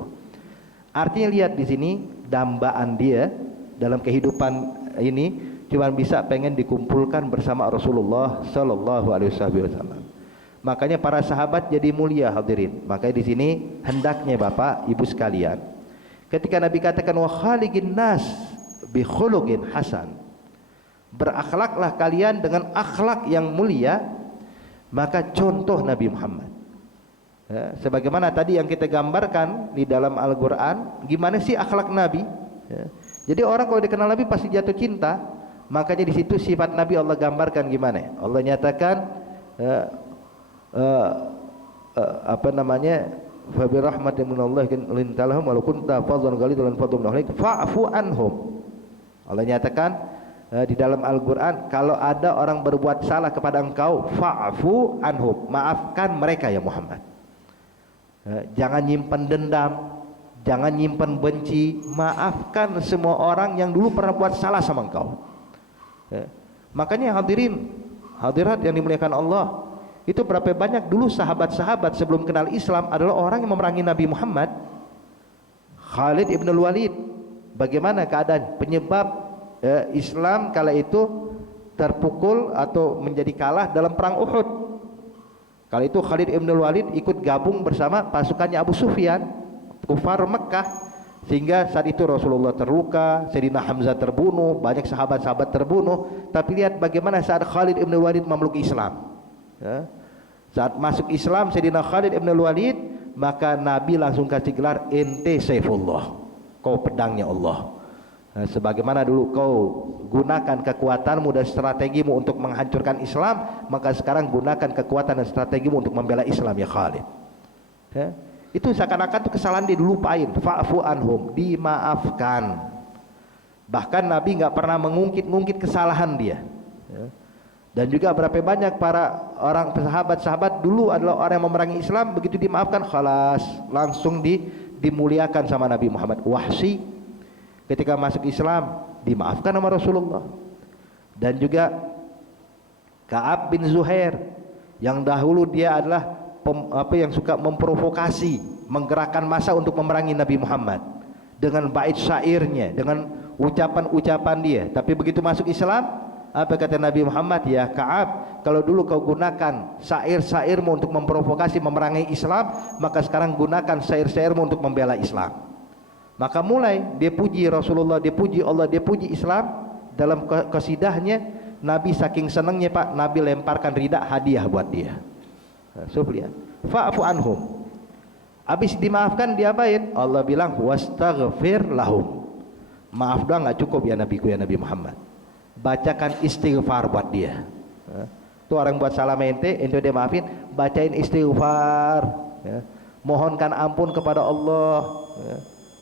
Artinya lihat di sini dambaan dia dalam kehidupan ini cuma bisa pengen dikumpulkan bersama Rasulullah Sallallahu Alaihi Wasallam. Makanya para sahabat jadi mulia hadirin. Makanya di sini hendaknya Bapak Ibu sekalian, ketika Nabi katakan wa khaliqin nas bi khuluqin hasan, berakhlaklah kalian dengan akhlak yang mulia, maka contoh Nabi Muhammad. Ya, sebagaimana tadi yang kita gambarkan di dalam Al-Qur'an, gimana sih akhlak Nabi? Ya. Jadi orang kalau dikenal Nabi pasti jatuh cinta. Makanya di situ sifat Nabi Allah gambarkan gimana? Allah nyatakan apa namanya? Fa bi rahmatin minallahi lintalahum wa kunta fadlan ghalidan fadlan alaik fa'fu anhum. Allah nyatakan di dalam Al-Quran, kalau ada orang berbuat salah kepada engkau, fa'fu anhum, maafkan mereka ya Muhammad. Jangan nyimpen dendam, jangan nyimpen benci, maafkan semua orang yang dulu pernah buat salah sama engkau. Makanya hadirin hadirat yang dimuliakan Allah, itu berapa banyak dulu sahabat-sahabat sebelum kenal Islam adalah orang yang memerangi Nabi Muhammad. Khalid ibn Walid, bagaimana keadaan penyebab Islam kala itu terpukul atau menjadi kalah dalam perang Uhud. Kala itu Khalid ibn Walid ikut gabung bersama pasukannya Abu Sufyan, kufar Mekah, sehingga saat itu Rasulullah terluka, Sayyidina Hamzah terbunuh, banyak sahabat-sahabat terbunuh. Tapi lihat bagaimana saat Khalid ibn Walid memeluk Islam. Saat masuk Islam Sayyidina Khalid ibn Walid, maka Nabi langsung kasih gelar, ente Saifullah, kau pedangnya Allah. Sebagaimana dulu kau gunakan kekuatanmu dan strategimu untuk menghancurkan Islam, maka sekarang gunakan kekuatan dan strategimu untuk membela Islam ya Khalid. Itu seakan-akan itu kesalahan dia dilupain. Fa'fu anhum, dimaafkan. Bahkan Nabi nggak pernah mengungkit-ungkit kesalahan dia. Dan juga berapa banyak para orang sahabat-sahabat dulu adalah orang yang memerangi Islam, begitu dimaafkan khalas, langsung dimuliakan sama Nabi Muhammad. Wahsy ketika masuk Islam dimaafkan sama Rasulullah. Dan juga Ka'ab bin Zuhair yang dahulu dia adalah yang suka memprovokasi, menggerakkan massa untuk memerangi Nabi Muhammad dengan bait syairnya, dengan ucapan-ucapan dia. Tapi begitu masuk Islam, apa kata Nabi Muhammad? Ya Ka'ab, kalau dulu kau gunakan syair-syairmu untuk memprovokasi memerangi Islam, maka sekarang gunakan syair-syairmu untuk membela Islam. Maka mulai dia puji Rasulullah, dia puji Allah, dia puji Islam. Dalam qasidahnya Nabi saking senangnya Pak, Nabi lemparkan rida hadiah buat dia. Lihat, fa'fu anhum. Habis dimaafkan diapain? Allah bilang wastaghfir lahum. Maaf doang nggak cukup ya Nabiku ya Nabi Muhammad. Bacakan istighfar buat dia. Tuh orang buat salah ente dia maafin, bacain istighfar. Mohonkan ampun kepada Allah.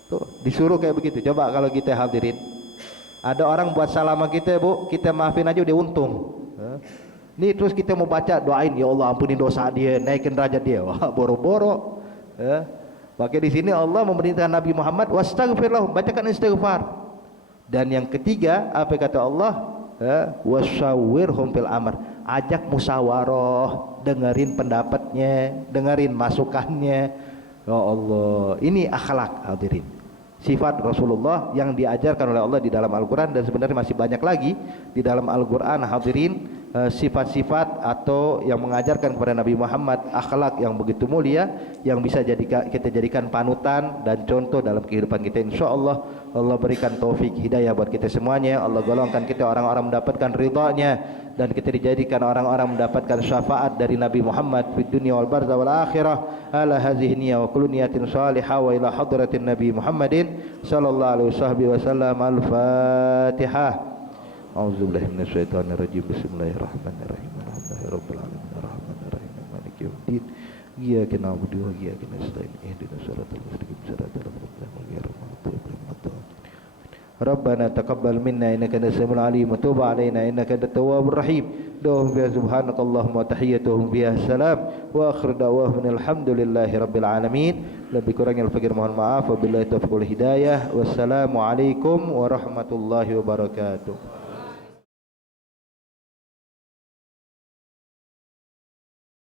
Tuh disuruh kayak begitu. Coba kalau kita hadirin, ada orang buat salah sama kita bu, kita maafin aja udah untung. Nih terus kita mau baca doain, ya Allah ampuni dosa dia, naikin derajat dia. Wah boro-boro. Maka di sini Allah memerintahkan Nabi Muhammad wastaghfir lahum, bacakan istighfar. Dan yang ketiga apa kata Allah? Wasyawirhum fil amr, ajak musyawarah, dengerin pendapatnya, dengerin masukannya. Ya Allah, ini akhlak hadirin, sifat Rasulullah yang diajarkan oleh Allah di dalam Al-Quran. Dan sebenarnya masih banyak lagi di dalam Al-Quran hadirin, sifat-sifat atau yang mengajarkan kepada Nabi Muhammad akhlak yang begitu mulia, yang bisa kita jadikan panutan dan contoh dalam kehidupan kita. InsyaAllah Allah berikan taufik hidayah buat kita semuanya. Allah golongkan kita orang-orang mendapatkan ridha-Nya, dan kita dijadikan orang-orang mendapatkan syafaat dari Nabi Muhammad di dunia wal barzah wal akhirah. Ala hadhihi niyyah wa kullu niyatin salihah wa ila hadratin Nabi Muhammadin sallallahu alaihi wasallam. Al-Fatihah. A'udzubillahi minasyaitonir rajim. Bismillahirrahmanirrahim. Alhamdulillahirabbil alamin arrahmanirrahim maliki yaumiddin. Iyyaka na'budu wa iyyaka nasta'in. Ihdinas siratal mustaqim siratal ladzina an'amta 'alaihim. Rabbana taqabbal minna innaka antas samiul alim wa tub 'alaina innaka antat tawwabur rahim. Doa biha subhanakallahumma wa tahiyyatuhum biha salam wa akhiru da'wahum alhamdulillahi rabbil alamin. Lebih kurangnya al-fakir mohon maaf. Wabillahi taufiq wal hidayah. Wassalamu alaikum warahmatullahi wabarakatuh.